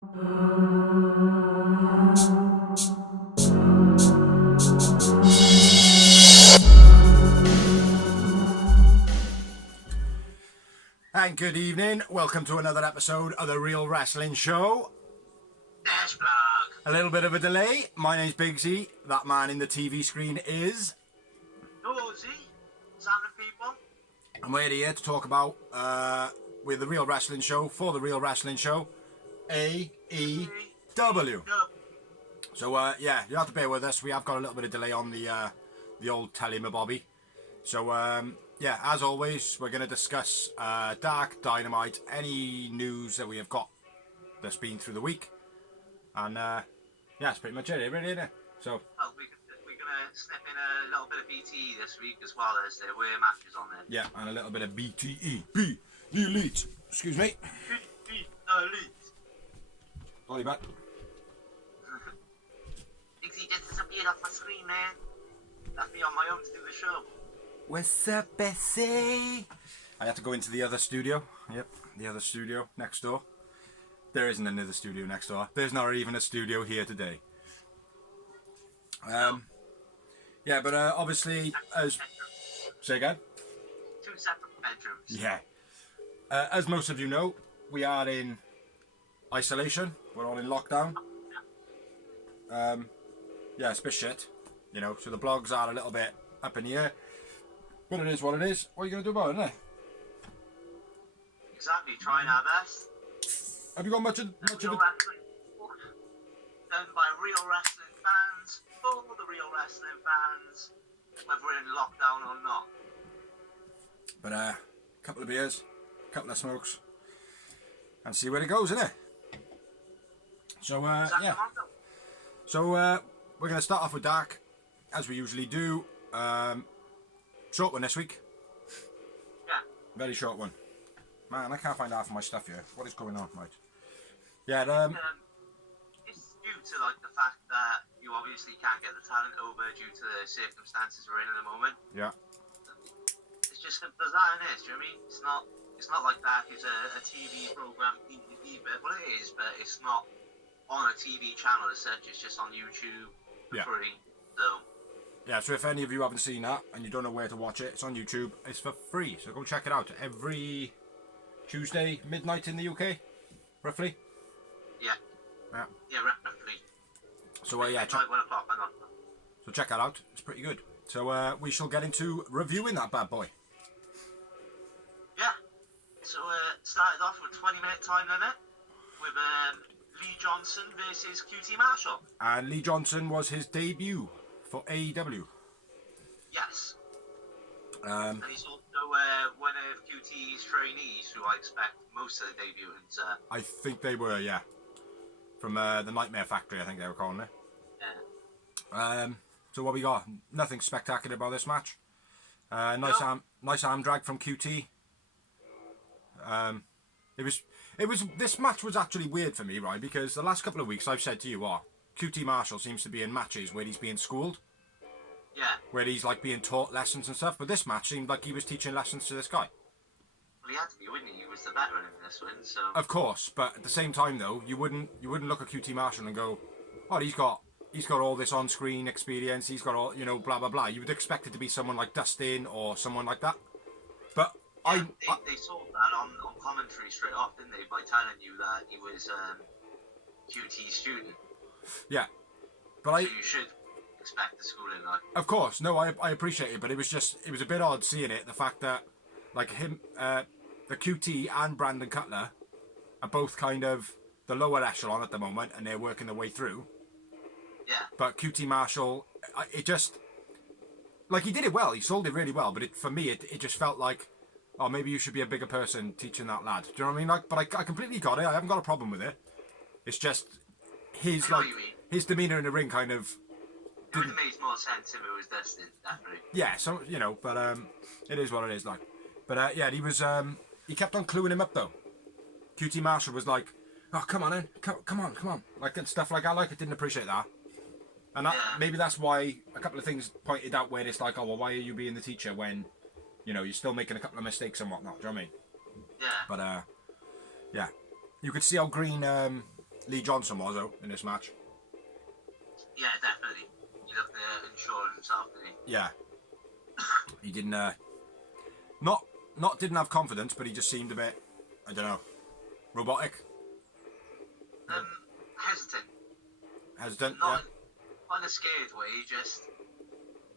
And good evening. Welcome to another episode of The Real Wrestling Show. A little bit of a delay. My name's Bigsy. That man in the TV screen is Dozy. Sound people. And we're here to talk about, with The Real Wrestling Show, for The Real Wrestling Show, AEW. So, yeah, you have to bear with us. We have got a little bit of delay on the old telly-my-bobby. So, yeah, as always, we're going to discuss Dark, Dynamite, any news that we have got that's been through the week. And, yeah, that's pretty much it, really, isn't it? So, well, we're going to snip in a little bit of BTE this week as well as there were matches on there. Yeah, and a little bit of BTE. B, the Elite. Excuse me. B, the Elite. Sorry, back. Dixie just disappeared off my screen, man. Left me on my own to do the show. What's up, Bessie? I had to go into the other studio. Yep, the other studio next door. There isn't another studio next door. There's not even a studio here today. Yeah, but obviously, as say again. 2 separate bedrooms. Yeah. As most of you know, we are in isolation. We're all in lockdown. Yeah, it's a bit shit, you know. So the blogs are a little bit up in the air. But it is what it is. What are you going to do about it, isn't it? Exactly, trying our best. Have you got much of it? Done by real wrestling fans, for the real wrestling fans, whether we're in lockdown or not. But a couple of beers, a couple of smokes, and see where it goes, innit? So, yeah. So, we're going to start off with Dark, as we usually do. Short one this week. Yeah. Very short one. Man, I can't find half of my stuff here. What is going on, mate? Yeah, it's due to like the fact that you obviously can't get the talent over due to the circumstances we're in at the moment. Yeah. It's just simple as that, isn't it? Do you know what I mean? It's not like that. It's a TV program, well it is, but it's not on a TV channel as such. It's just on YouTube for free. So. Yeah, so if any of you haven't seen that and you don't know where to watch it, it's on YouTube. It's for free, so go check it out. Every Tuesday, midnight in the UK, roughly. Yeah. Yeah. Yeah, roughly. So, yeah, check. 1 o'clock, I know. So check that out. It's pretty good. So, we shall get into reviewing that bad boy. Yeah. So, started off with 20-minute time limit with Lee Johnson versus QT Marshall. And Lee Johnson was his debut for AEW. Yes. And he's also one of QT's trainees, who I expect most of the debutants. I think they were, yeah. From the Nightmare Factory, I think they were calling it. Yeah. So what we got? Nothing spectacular about this match. Nice arm drag from QT. This match was actually weird for me, right? Because the last couple of weeks I've said to you, QT Marshall seems to be in matches where he's being schooled. Yeah. Where he's like being taught lessons and stuff. But this match seemed like he was teaching lessons to this guy. Well, he had to be, wouldn't he? He was the veteran in this one, so. Of course, but at the same time though, you wouldn't look at QT Marshall and go, oh, he's got all this on-screen experience. He's got all, blah blah blah. You would expect it to be someone like Dustin or someone like that. But yeah, they saw that on commentary straight off, didn't they? By telling you that he was QT's student. Yeah, but so you should expect the schooling, like. Of course, no, I appreciate it, but it was a bit odd seeing it. The fact that like him, the QT and Brandon Cutler are both kind of the lower echelon at the moment, and they're working their way through. Yeah. But QT Marshall, it just like he did it well. He sold it really well, but for me, it just felt like, oh, maybe you should be a bigger person teaching that lad. Do you know what I mean? Like, but I completely got it. I haven't got a problem with it. It's just his demeanour in the ring kind of. It would have made more sense if it was Dustin, definitely. Yeah, so but it is what it is, like. But yeah, he kept on cluing him up though. QT Marshall was like, oh, come on in, come on, like, and stuff like that. Like, I didn't appreciate that. And maybe that's why a couple of things pointed out where it's like, oh, well, why are you being the teacher when, you're still making a couple of mistakes and whatnot. Do you know what I mean? Yeah. But yeah, you could see how green Lee Johnson was, though, in this match. Yeah, definitely. He looked unsure of himself, didn't he? Yeah. He didn't, didn't have confidence, but he just seemed a bit, I don't know, robotic. Hesitant. Hesitant, Not in a scared way, just,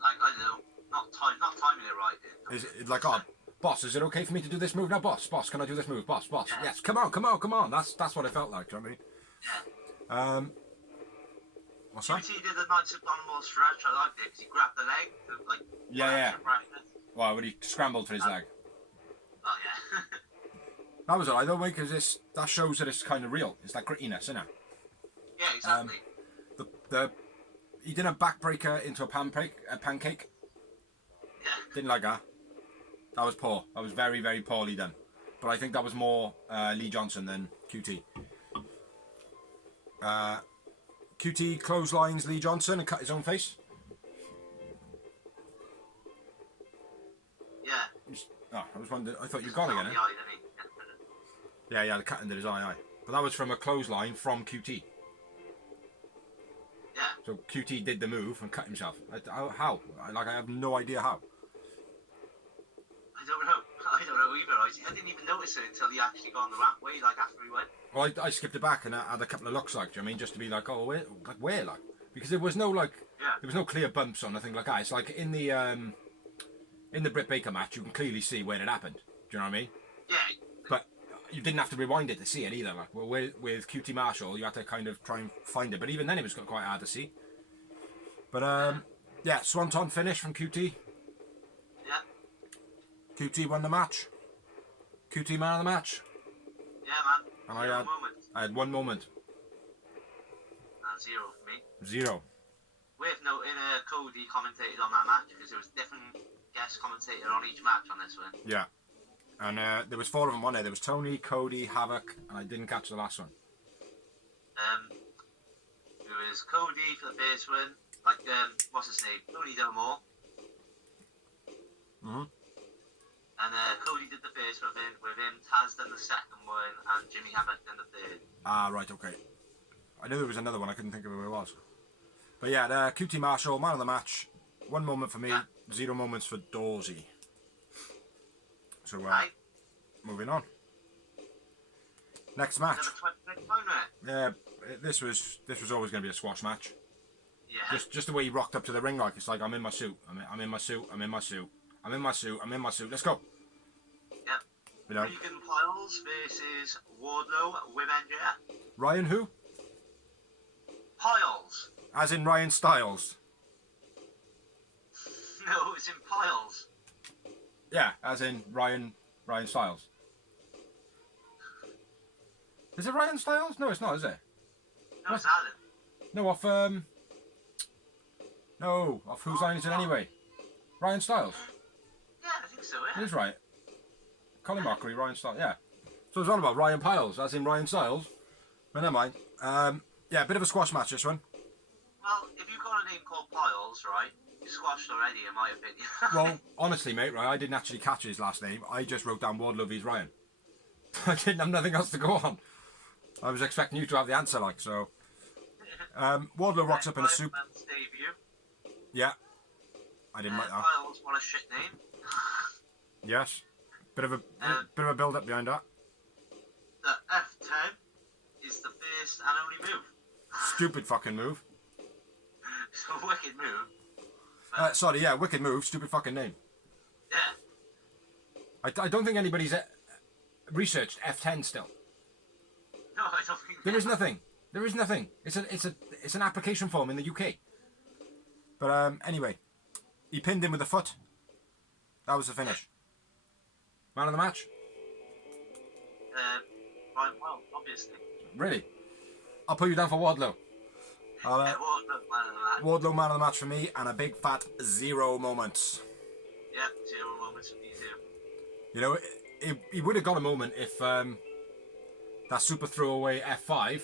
like, I don't know, not timing it right. Is it like, oh, boss, is it okay for me to do this move now? Boss, can I do this move? Boss. Yeah. Yes, come on. That's what it felt like, do you know what I mean? Yeah. What's that? He did the nice abdominal stretch. I liked it because he grabbed the leg. To, like, Yeah. Well, when he scrambled for his leg. Oh, yeah. That was alright though, mate, because that shows that it's kind of real. It's that grittiness, isn't it? Yeah, exactly. He did a backbreaker into a pancake. Yeah. Didn't like that. That was poor. That was very, very poorly done. But I think that was more Lee Johnson than QT. QT clotheslines Lee Johnson and cut his own face. Yeah. Oh, I was wondering. I thought you'd gone again. The eye, didn't he? Yeah, the cut into his eye. But that was from a clothesline from QT. Yeah. So QT did the move and cut himself. How? I have no idea how. I don't know either. I didn't even notice it until he actually got on the ramp way, like after he went. Well, I skipped it back and I had a couple of looks, like, do you know what I mean, just to be like, oh, where, because there was no clear bumps or nothing like that. It's like in the Britt Baker match, you can clearly see where it happened. Do you know what I mean? Yeah. But you didn't have to rewind it to see it either. Like, well, with QT Marshall, you had to kind of try and find it. But even then, it was quite hard to see. But yeah, swanton finish from QT. Yeah. QT won the match. QT man of the match. Yeah, man. And I had one moment. And 0 for me. 0. Worth noting, Cody commentated on that match because there was different guest commentator on each match on this one. Yeah. And there was 4 of them on there. There was Tony, Cody, Havoc, and I didn't catch the last one. There was Cody for the first one. Like, what's his name? Tony Delmore. Mm-hmm. And Cody did the first one with him. Taz done the second one, and Jimmy Havoc done the third. Ah, right, okay. I knew there was another one. I couldn't think of who it was. But yeah, QT Marshall, man of the match. 1 moment for me, 0 moments for Dorsey. So, moving on. Next match. Yeah, this was always going to be a squash match. Yeah. Just the way he rocked up to the ring, like it's like I'm in my suit. I'm in my suit. Let's go. Yeah. You know. Regan Piles versus Wardlow with MJF. Ryan who? Piles. As in Ryan Styles. No, it's in Piles. Yeah, as in Ryan Styles. Is it Ryan Styles? No, it's not, is it? No, it's Alan. No, off whose line is it anyway? Ryan Styles. Yeah, I think so, yeah. It is right. Colin Mockery, Ryan Styles, yeah. So it's all about Ryan Piles, as in Ryan Styles. But never mind. Yeah, a bit of a squash match, this one. Well, if you've got a name called Piles, right, you're squashed already, in my opinion. Well, honestly, mate, right, I didn't actually catch his last name. I just wrote down Wardlow vs Ryan. I didn't have nothing else to go on. I was expecting you to have the answer, like, so. Wardlow rocks up in a soup. Debut. Yeah. I didn't like that. Piles, what a shit name. Yes. Bit of a build-up behind that. The F10 is the first and only move. Stupid fucking move. It's a wicked move. Sorry, yeah, wicked move. Stupid fucking name. Yeah. I don't think anybody's researched F10 still. No, I don't think There is nothing. There is nothing. It's an application form in the UK. But anyway, he pinned him with a foot. That was the finish. Man of the match? Right, well, obviously. Really? I'll put you down for Wardlow. Wardlow, man of the match. Wardlow, man of the match for me, and a big fat 0 moments. Yeah, 0 moments for me too. You know, he would have got a moment if that super throwaway F5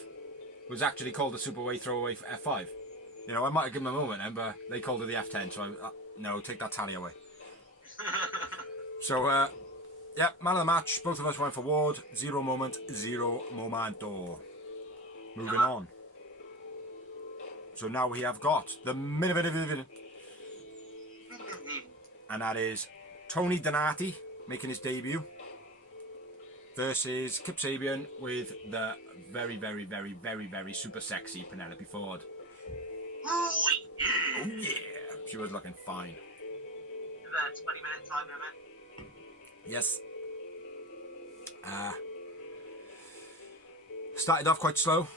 was actually called a super throwaway F5. You know, I might have given him a moment then, but they called it the F10, so no, take that tally away. So, yeah, man of the match. Both of us went for Ward. 0 moment, 0 momento. moving on. So now we have got the minute, and that is Tony Donati making his debut versus Kip Sabian with the very super sexy Penelope Ford. Oh yeah, she was looking fine. 20-minute time limit. Yes. Started off quite slow,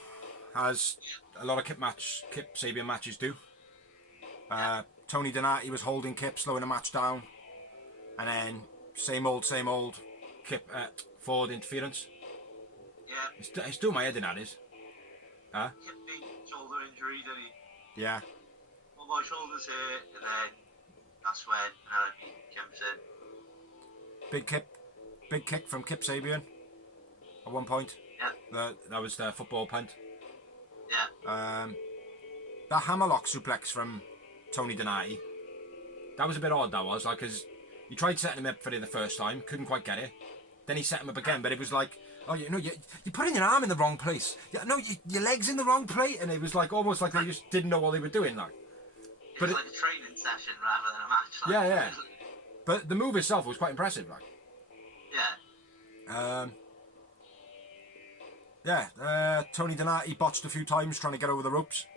as a lot of Kip Sabian matches do. Tony Donati was holding Kip, slowing the match down, and then same old Kip Ford interference. Yeah. It's doing my head in, that is. Kip big shoulder injury, did he? Yeah. Well, my shoulder's here, and then that's when Penelope jumps in. Big kick from Kip Sabian at one point. Yeah. That was the football punt. Yeah. That hammerlock suplex from Tony Donati, that was a bit odd, that was, like, because he tried setting him up for it the first time, couldn't quite get it. Then he set him up again, but it was like, oh, you putting your arm in the wrong place. Yeah, no, your leg's in the wrong place. And it was like almost like they just didn't know what they were doing, like. It was like a training session rather than a match. Like, yeah. But the move itself was quite impressive, like. Yeah. Tony Donati botched a few times trying to get over the ropes.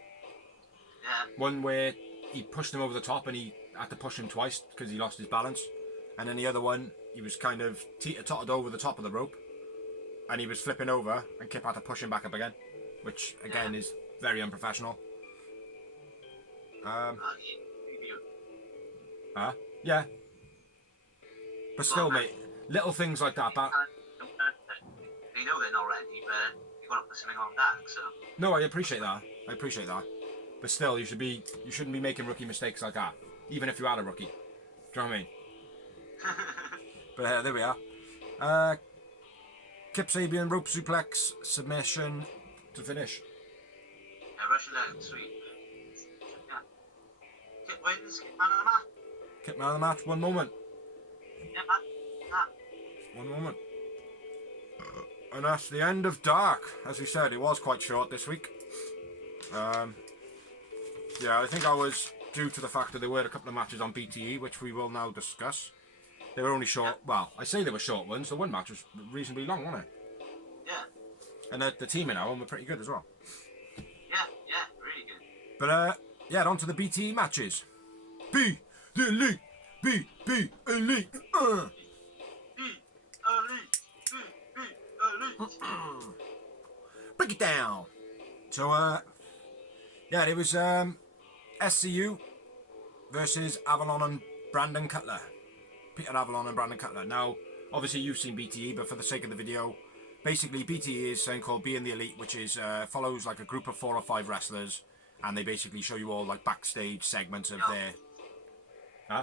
Yeah. One where he pushed him over the top and he had to push him twice because he lost his balance. And then the other one, he was kind of teeter-tottered over the top of the rope and he was flipping over and Kip had to push him back up again, which again is very unprofessional. Yeah. But still, mate, little things like that. You know they're not ready, but you've got to put something on that, so... No, I appreciate that. But still, you shouldn't be making rookie mistakes like that, even if you are a rookie. Do you know what I mean? But there we are. Kip Sabian rope suplex submission to finish. Russian leg sweep. Yeah. Kip wins. Man of the match. Kip man of the match. 1 moment. Yeah, man. 1 moment. And that's the end of Dark. As we said, it was quite short this week. Yeah, I think I was due to the fact that there were a couple of matches on BTE, which we will now discuss. They were only short. Well, I say they were short ones. The one match was reasonably long, wasn't it? Yeah. And the team in our one were pretty good as well. Yeah, really good. But on to the BTE matches. Be the elite. Be elite. Be elite. Break it down. So it was SCU versus Avalon and Brandon Cutler. Peter Avalon and Brandon Cutler. Now, obviously you've seen BTE, but for the sake of the video, basically BTE is something called Being the Elite, which is follows like a group of 4 or 5 wrestlers, and they basically show you all like backstage segments of their... Huh?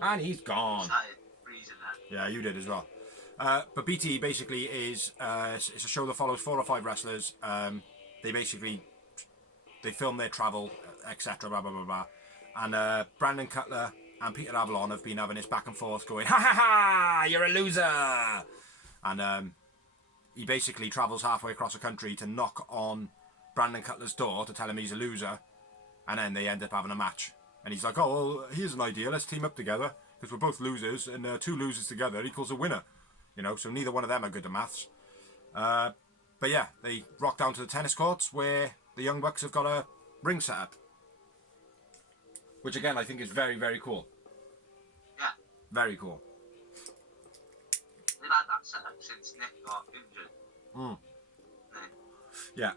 And he's gone. Yeah, you did as well. But BTE basically is it's a show that follows 4 or 5 wrestlers. They film their travel, etc. Blah blah blah blah. And Brandon Cutler and Peter Avalon have been having this back and forth, going, "Ha ha ha! You're a loser!" And he basically travels halfway across the country to knock on Brandon Cutler's door to tell him he's a loser, and then they end up having a match. And he's like, "Oh, well, here's an idea. Let's team up together because we're both losers, and 2 losers together equals a winner." You know, so neither one of them are good at maths. But yeah, they rock down to the tennis courts where the Young Bucks have got a ring set up. Which again, I think is very, very cool. Yeah. Very cool. They've had that set up since Nick got injured. Yeah.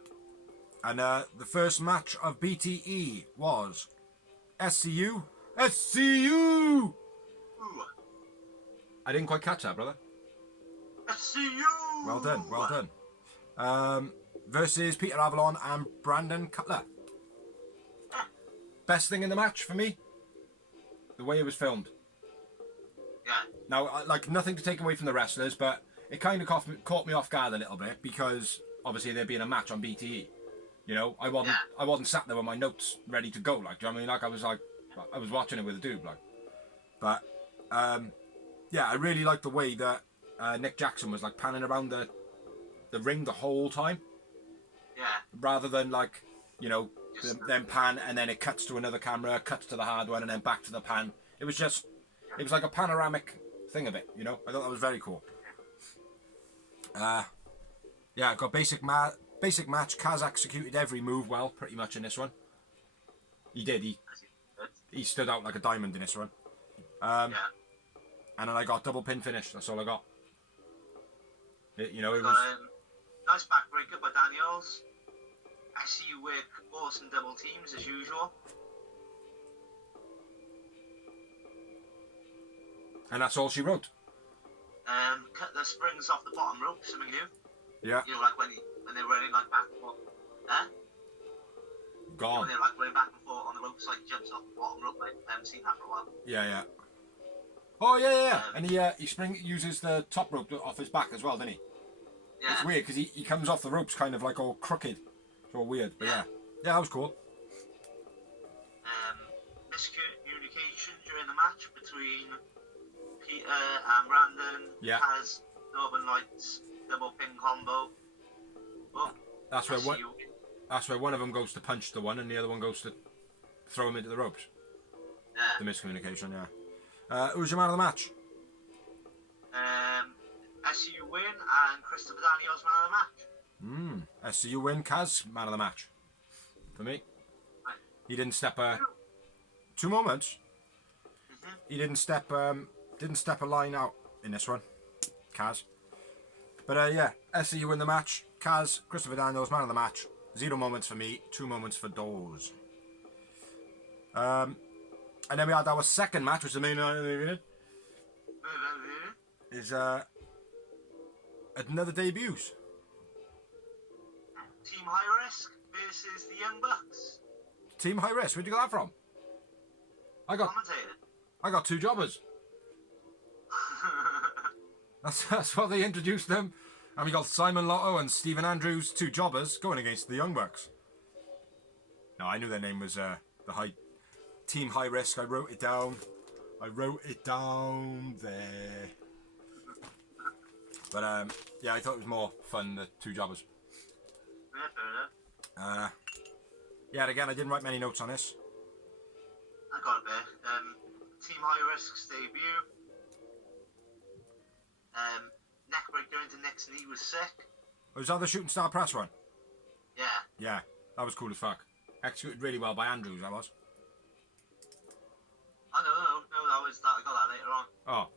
And the first match of BTE was SCU. SCU! Ooh. I didn't quite catch that, brother. SCU! Well done. Versus Peter Avalon and Brandon Cutler. Best thing in the match for me, the way it was filmed. Yeah. Now, like, nothing to take away from the wrestlers, but it kind of caught me off guard a little bit because obviously there being a match on BTE. You know, I wasn't sat there with my notes ready to go. Like, do you know what I mean? Like, I was watching it with a dude, like. But yeah, I really liked the way that Nick Jackson was like panning around the the ring the whole time, rather than like, you know, then pan and then it cuts to another camera, cuts to the hard one, and then back to the pan. It was like a panoramic thing of it, you know. I thought that was very cool. Yeah, I got basic match. Kaz executed every move well, pretty much in this one. He did. He stood out like a diamond in this one. And then I got double pin finish. That's all I got. It was nice backbreaker by Daniels. I see you work awesome double teams as usual. And that's all she wrote. Cut the springs off the bottom rope, something new. Yeah. You know, like when they're running like back and forth. Gone. You know, when they're like running back and forth on the ropes, like jumps off the bottom rope. Like, I haven't seen that for a while. Yeah. Oh yeah. And he uses the top rope off his back as well, doesn't he? Yeah. It's weird because he comes off the ropes kind of like all crooked. It's all weird, but yeah, that was cool. Miscommunication during the match between Peter and Brandon. Yeah. Has Northern Lights double pin combo. Well, that's where one of them goes to punch the one and the other one goes to throw him into the ropes. Yeah. The miscommunication, who's your man of the match? SCU win and Christopher Daniels man of the match. SCU win, Kaz man of the match. For me. He didn't step 2 moments. He didn't step a line out in this one, Kaz. But SCU win the match. Kaz, Christopher Daniels man of the match. 0 moments for me, 2 moments for Dawes. And then we had our second match, which is the main event. Is another debuts. Team High Risk versus the Young Bucks. Team High Risk. Where'd you get that from? I got 2 jobbers. That's what they introduced them. And we got Simon Lotto and Stephen Andrews, 2 jobbers, going against the Young Bucks. No, I knew their name was Team High Risk. I wrote it down there. But I thought it was more fun, the 2 jobbers. Yeah, fair enough. And again, I didn't write many notes on this. I got it there. Team High Risk's debut. Neckbreaker into Nick's knee was sick. Was that the Shooting Star Press one? Yeah. Yeah, that was cool as fuck. Executed really well by Andrews, that was. Oh, no, that was that. I got that later on. Oh.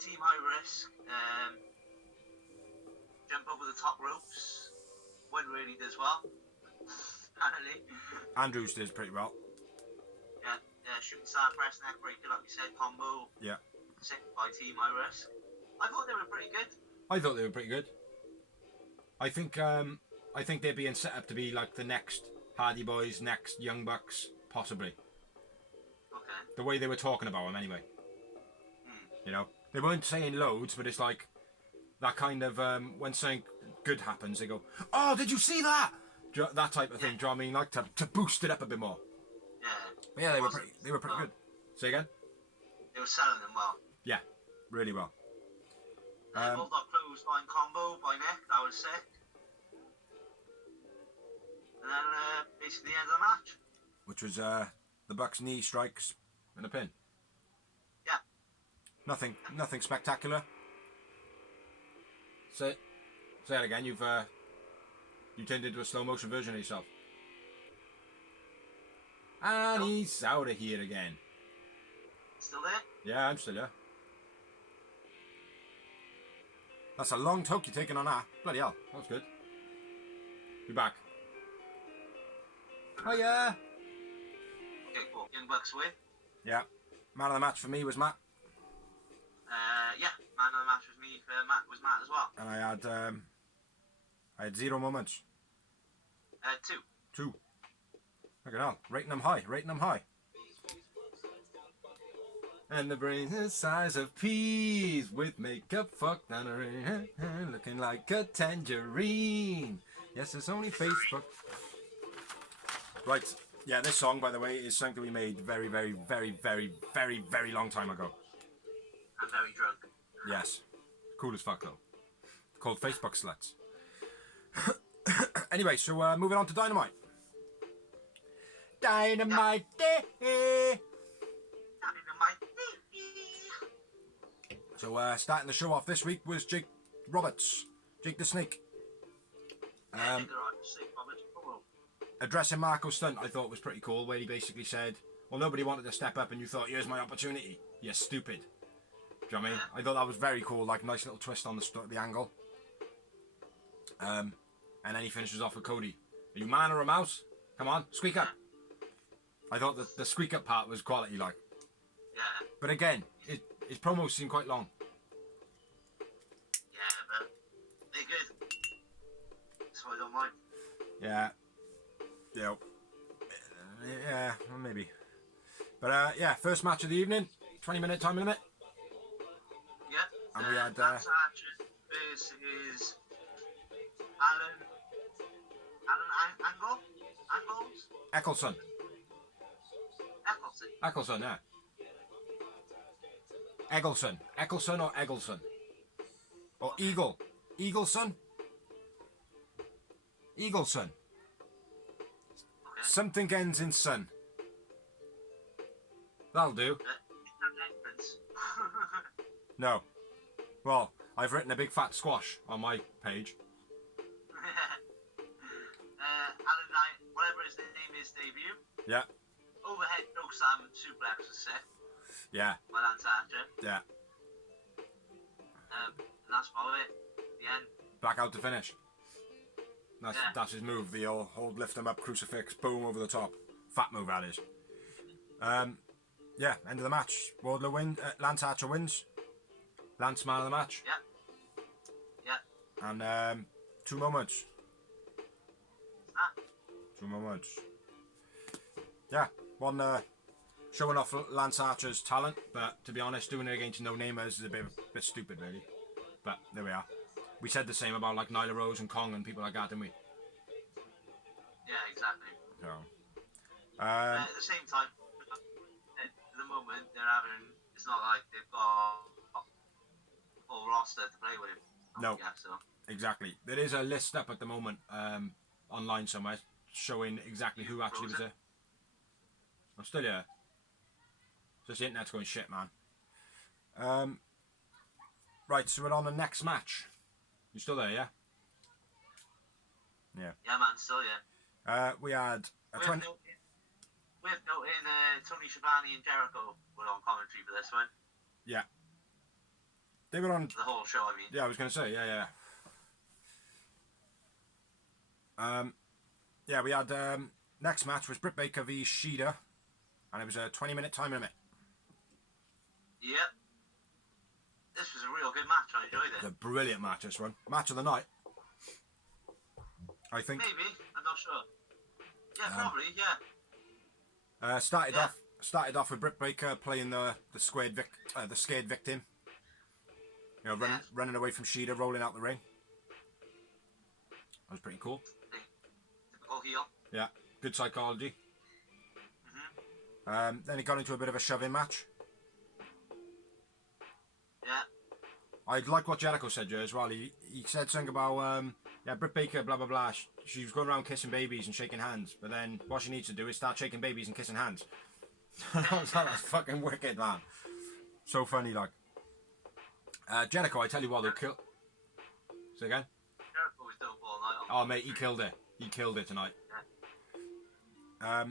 Team High Risk. Jump over the top ropes. One really does well. Apparently. Andrews did pretty well. Yeah, Shooting Star Press, Neckbreaker, like we said, combo. Yeah. Sick by Team High Risk. I thought they were pretty good. I thought they were pretty good. I think they're being set up to be like the next Hardy Boys, next Young Bucks, possibly. Okay. The way they were talking about them, anyway. You know, they weren't saying loads, but it's like that kind of when something good happens, they go, "Oh, did you see that?" That type of thing. Do you know what I mean? Like to boost it up a bit more. Yeah. But yeah, they were pretty good. Say again. They were selling them well. Yeah, really well. Bulldog clothesline combo by Nick, that was sick. And then basically the end of the match. Which was the Bucks knee strikes and a pin. Yeah. Nothing spectacular. Say it again. You turned into a slow motion version of yourself. And he's out of here again. Still there? Yeah, I'm still here. That's a long toke you're taking on that. Bloody hell, that was good. Be back. Oh yeah. Okay, cool. Young Bucks win. Yeah. Man of the match for me was Matt. Yeah, man of the match was me for Matt was Matt as well. And I had 0 moments. 2. 2. Look at that. Rating them high. And the brain's the size of peas with makeup fucked on a ring, looking like a tangerine. Yes, it's only Facebook. Right. Yeah, this song, by the way, is something we made very, very, very, very, very, very long time ago. I'm very drunk. Yes. Cool as fuck, though. Called Facebook sluts. Anyway, so moving on to Dynamite. Dynamite Day! Dynamite. So starting the show off this week was Jake Roberts. Jake the Snake. Addressing Marco Stunt, I thought was pretty cool, where he basically said, well, nobody wanted to step up and you thought, here's my opportunity. You're stupid. Do you know what I mean? I thought that was very cool, like nice little twist on the angle. And then he finishes off with Cody. Are you man or a mouse? Come on, squeak up. I thought that the squeak up part was quality, like. Yeah. But again, his promos seem quite long. Yeah, but they're good. So I don't mind. Yeah. Yeah. Yeah, well, maybe. But yeah, first match of the evening, 20-minute time limit. Yeah. And we had Lance Archer versus Eccleston. Eccleston, yeah. Eccleston or Eggleson? Or Eagle? Eagleson? Eagleson. Okay. Something ends in son. That'll do. No. Well, I've written a big fat squash on my page. Alan Knight, whatever his name is, debut. Yeah. Overhead no Sam suplex was set. Yeah. By Lance Archer. Yeah. And that's about it. The end. Back out to finish. That's his move. The old hold, lift him up, crucifix, boom over the top. Fat move, that is. Yeah, end of the match. Wardlow wins. Lance Archer wins. Lance man of the match. Yeah. Yeah. And 2 moments. Ah. 2 moments. Yeah, one showing off Lance Archer's talent, but to be honest, doing it against no-namers is a bit stupid, really. But there we are. We said the same about like Nyla Rose and Kong and people like that, didn't we? Yeah, exactly. So. At the same time, at the moment they're having. It's not like they've got a full roster to play with. No. Yeah, so. Exactly. There is a list up at the moment online somewhere showing exactly who actually was there. I'm still here. Just the internet's going shit, man. Right, so we're on the next match. You still there, yeah? Yeah. Yeah, man, still, yeah. We had a 20... With noting Tony Schiavone and Jericho were on commentary for this one. Yeah. They were on... The whole show, I mean. Yeah, I was going to say, yeah. Yeah, we had... next match was Britt Baker v. Shida. And it was a 20-minute time limit. Yep. This was a real good match. I enjoyed it. It was a brilliant match, this one. Match of the night. I think. Maybe. I'm not sure. Yeah, probably. Yeah. Started off with Britt Baker playing the scared victim. You know, running away from Shida, rolling out the ring. That was pretty cool. Typical heel. Yeah, good psychology. Then it got into a bit of a shove-in match. Yeah. I like what Jericho said here as well. He said something about Britt Baker, blah blah blah. She was going around kissing babies and shaking hands, but then what she needs to do is start shaking babies and kissing hands. That's fucking wicked, man. So funny, like. Jericho, I tell you what, they'll kill. Say again. Jericho was dope all night. Oh mate, he killed it. He killed it tonight. Yeah.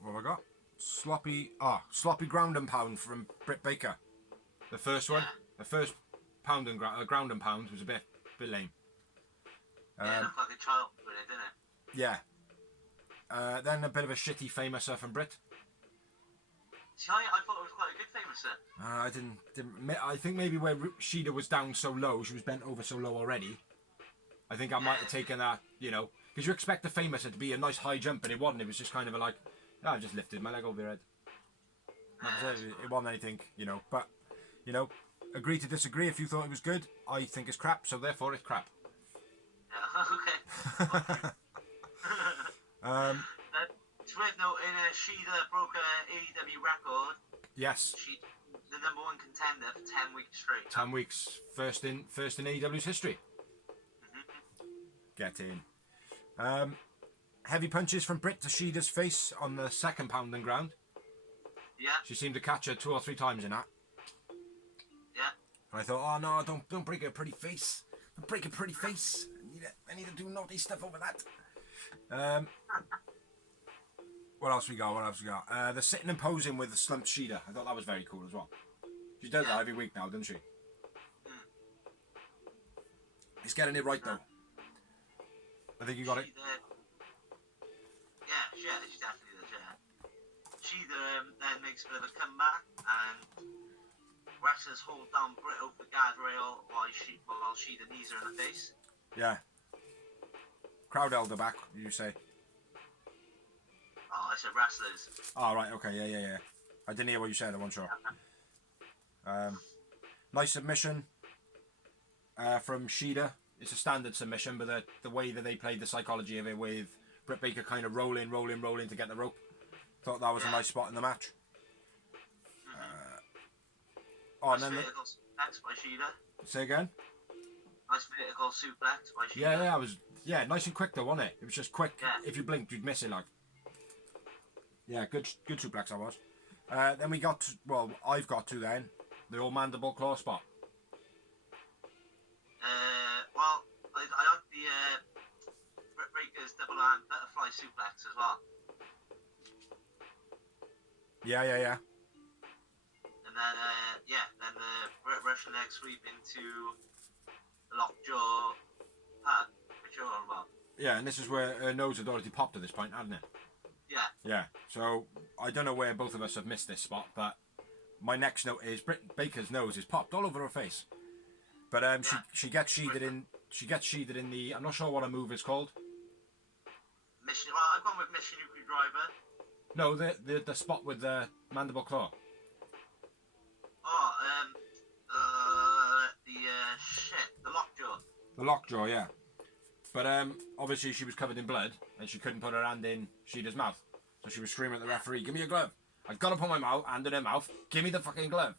What have I got? Sloppy ground and pound from Britt Baker. The first one, the first pound and ground and pound was a bit lame. Yeah, it looked like a child with it, didn't it? Yeah. Then a bit of a shitty famouser from Britt. See, I thought it was quite a good famouser. I didn't. I think maybe where Shida was down so low, she was bent over so low already. I think I might have taken that, you know, because you expect the famouser to be a nice high jump, and it wasn't. It was just kind of like, I just lifted my leg over your head. It wasn't anything, you know. But, you know, agree to disagree. If you thought it was good, I think it's crap, so therefore it's crap. Yeah, okay. It's worth noting Shida broke a AEW record. Yes. She the number one contender for 10 weeks straight. 10 weeks, first in AEW's history. Get in. Heavy punches from Britt to Shida's face on the second pounding ground. Yeah. She seemed to catch her 2 or 3 times in that. Yeah. And I thought, oh no, don't break her pretty face. Don't break her pretty face. I need to do naughty stuff over that. What else we got? The sitting and posing with the slumped Shida. I thought that was very cool as well. She does that every week now, doesn't she? He's getting it right though. I think you got it. Yeah, she's definitely the chair. She then makes a bit of a comeback and wrestlers hold down Britt over the guardrail while she the knees her in the face. Yeah. Crowd held her back, you say? Oh, I said wrestlers. Oh, right, okay, yeah. I didn't hear what you said, I wasn't sure. Nice submission from Shida. It's a standard submission, but the way that they played the psychology of it with Britt Baker kind of rolling to get the rope. Thought that was a nice spot in the match. Nice vertical suplex by Shida. Say again? Nice vertical suplex by Shida. Yeah, it was nice and quick though, wasn't it? It was just quick. Yeah. If you blinked, you'd miss it like. Yeah, good suplex that was. Then we got I've got to then the old mandible claw spot. I like the Britt Baker's double arm butterfly suplex as well. Yeah. And then the Russian leg sweep into the lockjaw pad, which you're on about. Yeah, and this is where her nose had already popped at this point, hadn't it? Yeah. Yeah. So I don't know where both of us have missed this spot, but my next note is Britt Baker's nose is popped all over her face. But she gets sheatheded in. She gets sheatheded in the. I'm not sure what a move is called. Mission. Well, I've gone with Mission Yuki Driver. No, the spot with the mandible claw. Oh, the lockjaw. The lockjaw, yeah. But obviously she was covered in blood and she couldn't put her hand in Shida's mouth, so she was screaming at the referee, "Give me a glove! I've got to put my hand in her mouth. Give me the fucking glove!"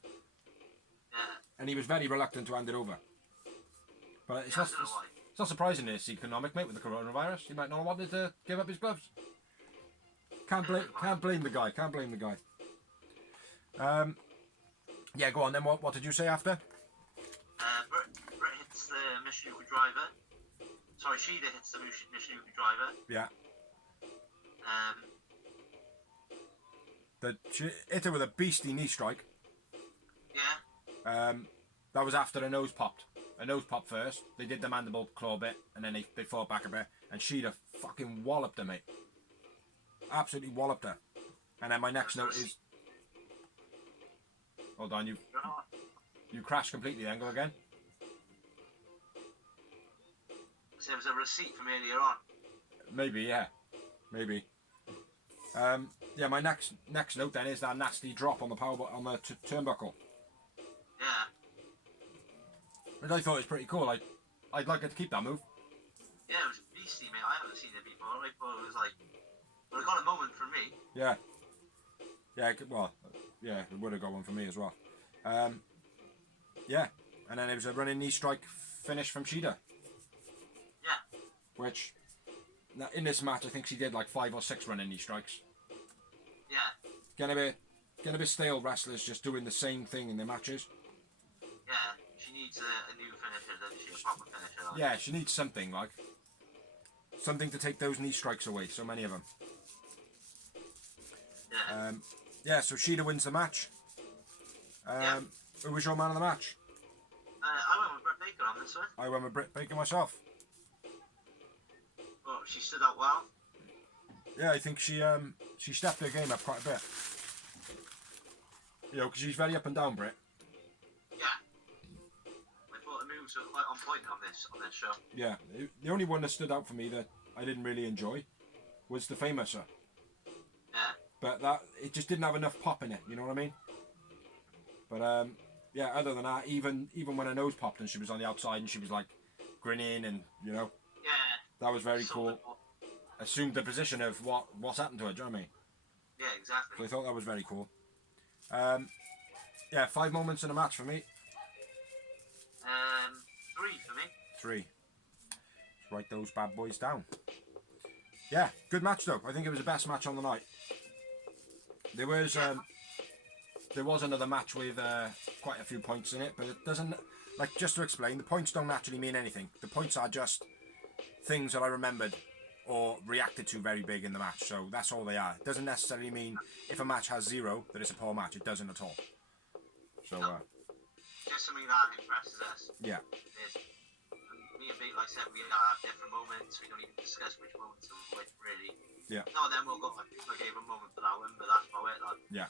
Yeah. And he was very reluctant to hand it over. But it's not surprising it's economic, mate, with the coronavirus. He might not have wanted to give up his gloves. Can't blame the guy. Yeah, go on then. What did you say after? Britt hits the Mission Yuki Driver. Sorry, Shida hits the Mission Yuki Driver. Yeah. She hit her with a beastly knee strike. Yeah. That was after her nose popped. Her nose popped first. They did the mandible claw bit, and then they fought back a bit. And Shida fucking walloped her, mate. Absolutely walloped her. And then my next note is... Hold on, you crashed completely then. Go again. So it was a receipt from earlier on. Maybe, yeah. Maybe. Yeah, my next note then is that nasty drop on the on the turnbuckle. Yeah. Which I thought it was pretty cool. I'd like her to keep that move. Yeah, it was beastly, mate. I haven't seen it before. I thought it was like... Well, it got a moment for me. Yeah. Yeah, it would have got one for me as well. Yeah. And then it was a running knee strike finish from Shida. Yeah. Which, in this match, I think she did like 5 or 6 running knee strikes. Yeah. Getting a bit stale, wrestlers just doing the same thing in their matches. Yeah, she needs a new finisher, doesn't she? A proper finisher. Like. Yeah, she needs something, like. Something to take those knee strikes away, so many of them. Yeah. Yeah, so Shida wins the match. Who was your man of the match? I went with Britt Baker on this one. I went with Britt Baker myself. Oh, she stood out well. Yeah, I think she stepped her game up quite a bit. You know, because she's very up and down, Britt. Yeah. I thought the moves were quite on point on this show. Yeah, the only one that stood out for me that I didn't really enjoy was the Famouser. Yeah. But it just didn't have enough pop in it, you know what I mean? But yeah, other than that, even when her nose popped and she was on the outside and she was like grinning and, you know. Yeah. That was very cool. assumed the position of what's happened to her. Do you know what I mean? Yeah, exactly. So I thought that was very cool. Yeah, 5 moments in a match for me. 3 for me. 3. Let's write those bad boys down. Yeah, good match though. I think it was the best match on the night. There was another match with quite a few points in it, but it doesn't. Like, just to explain, the points don't actually mean anything. The points are just things that I remembered or reacted to very big in the match. So that's all they are. It doesn't necessarily mean if a match has 0 that it's a poor match. It doesn't at all. So just something that impresses us. Yeah. Me and Pete, like I said, we have different moments. We don't even discuss which moments are which, really. Yeah. No, then we'll go. I gave a moment for that one, but that's about it. Like. Yeah.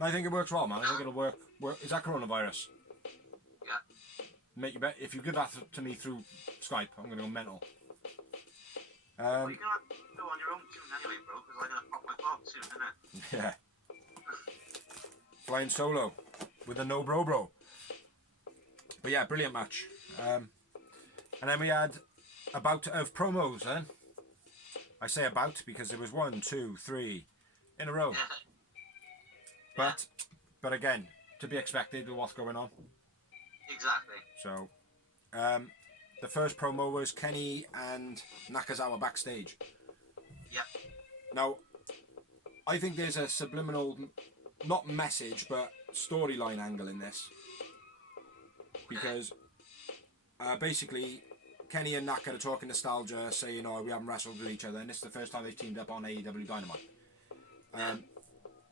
I think it works well, man. I think it'll work. Is that coronavirus? Yeah. Make you bet. If you give that to me through Skype, I'm gonna go mental. Well, you're gonna have to go on your own soon anyway, bro, because I'm gonna pop my clock soon, innit? Yeah. Flying solo with a no bro. But yeah, brilliant match. And then we had a bout of promos then. I say about because there was 1, 2, 3 in a row. Yeah. But again, to be expected with what's going on. Exactly. So, the first promo was Kenny and Nakazawa backstage. Yeah. Now, I think there's a subliminal, not message, but storyline angle in this. Because basically, Kenny and Naka are talking nostalgia, saying, "Oh, we haven't wrestled with each other," and this is the first time they've teamed up on AEW Dynamite.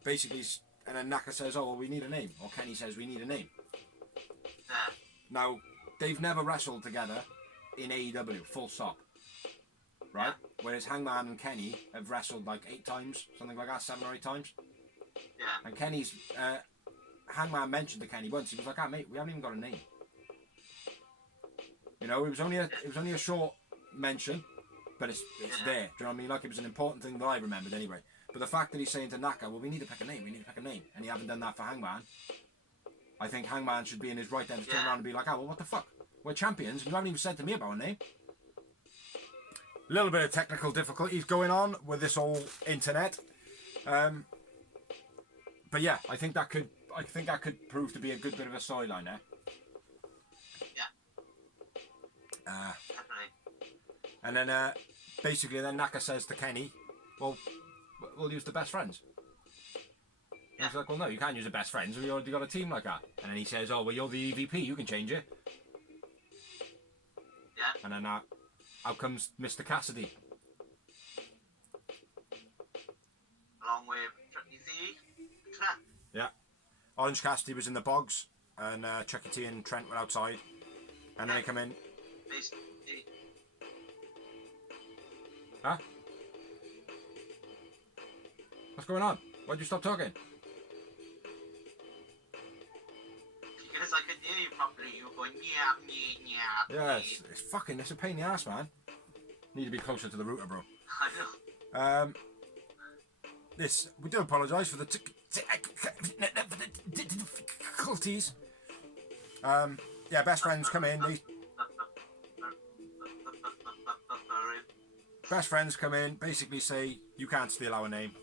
Basically, and then Naka says, "Oh, well, we need a name," or Kenny says, "We need a name." Yeah. Now, they've never wrestled together in AEW, full stop. Right? Yeah. Whereas Hangman and Kenny have wrestled like 8 times, something like that, 7 or 8 times. Yeah. And Kenny's Hangman mentioned to Kenny once. He was like, "Ah, mate, we haven't even got a name." You know, it was only a short mention, but it's there. Do you know what I mean? Like, it was an important thing that I remembered anyway. But the fact that he's saying to Naka, "Well, we need to pick a name, and he haven't done that for Hangman. I think Hangman should be in his right then to turn around and be like, "Oh, well, what the fuck? We're champions, and you haven't even said to me about a name." A little bit of technical difficulties going on with this whole internet. But yeah, I think that could prove to be a good bit of a storyline there. Definitely. And then basically then Naka says to Kenny, "Well, we'll use the best friends." And he's like, "Well, no, you can't use the best friends. We already got a team like that." And then he says, "Oh, well, you're the EVP. You can change it." Yeah. And then out comes Mr. Cassidy. Along with Chucky T. Yeah. Orange Cassidy was in the bogs, and Chucky T and Trent were outside. And then they come in. Basically. Huh? What's going on? Why'd you stop talking? Because I couldn't hear you properly, you were going, yeah. Yeah, it's a pain in the ass, man. Need to be closer to the router, bro. I know. We do apologise for the difficulties. Yeah, best friends come in. Best friends come in, basically say, "You can't steal our name,"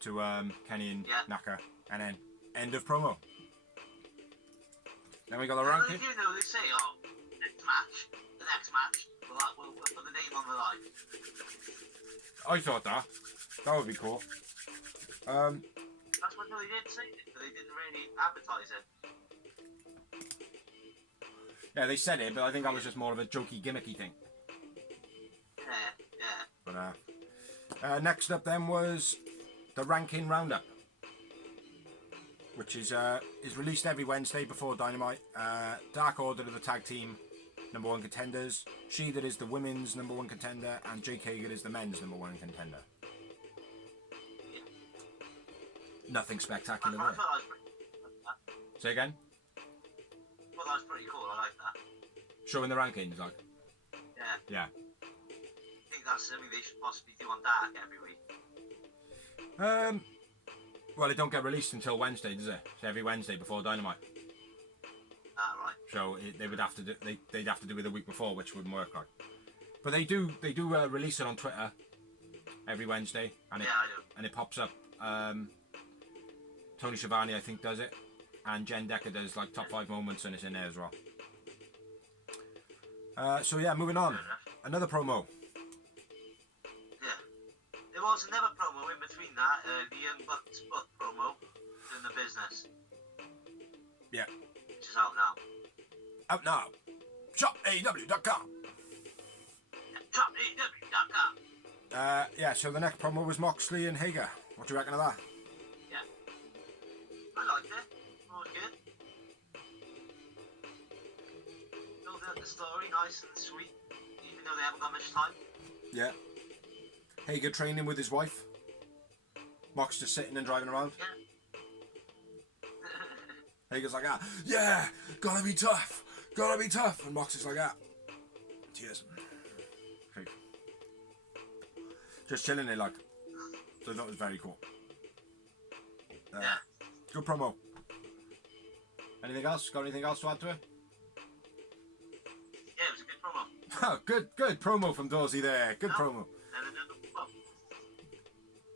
to Kenny and Naka, and then end of promo. Then we got the ranking. You know, they say, "Oh, the next match, we'll put the name on the line." I thought that would be cool. That's what they did say, but they didn't really advertise it. Yeah, they said it, but I think that was just more of a jokey, gimmicky thing. Yeah. But next up then was the ranking roundup, which is released every Wednesday before Dynamite. Dark Order are the tag team #1 contenders. She-That is the women's #1 contender, and Jake Hager is the men's #1 contender. Yeah. Nothing spectacular I there. thought that was pretty, Say again? well, that was pretty cool. I like that. Showing the rankings, like. Yeah. Yeah. I think that's something they should possibly do on Dark every week. Well, it don't get released until Wednesday, does it? It's every Wednesday before Dynamite. Right. So they would have to do. They'd have to do it the week before, which wouldn't work, like. But they do release it on Twitter every Wednesday, and Yeah, I do. it pops up. Tony Schiavone, I think, does it, and Jen Decker does like top 5 moments, and it's in there as well. So yeah, moving on. Another promo. Yeah. There was another promo in between that, the Young Bucks book promo in the business. Yeah. Which is out now. Out now. ShopAEW.com. ShopAEW.com. Yeah, so the next promo was Moxley and Hager. What do you reckon of that? Yeah. I liked it. It was good. Build up the story nice and sweet, even though they haven't got much time. Yeah. Hager training with his wife. Mox just sitting and driving around. Yeah. Hager's like, yeah, gotta be tough. And Mox is like, cheers. Okay. Just chilling there, like. So that was very cool. Yeah. Good promo. Anything else? Got anything else to add to it? Yeah, it was a good promo. Oh, good promo from Dorsey there. Good promo. And another promo.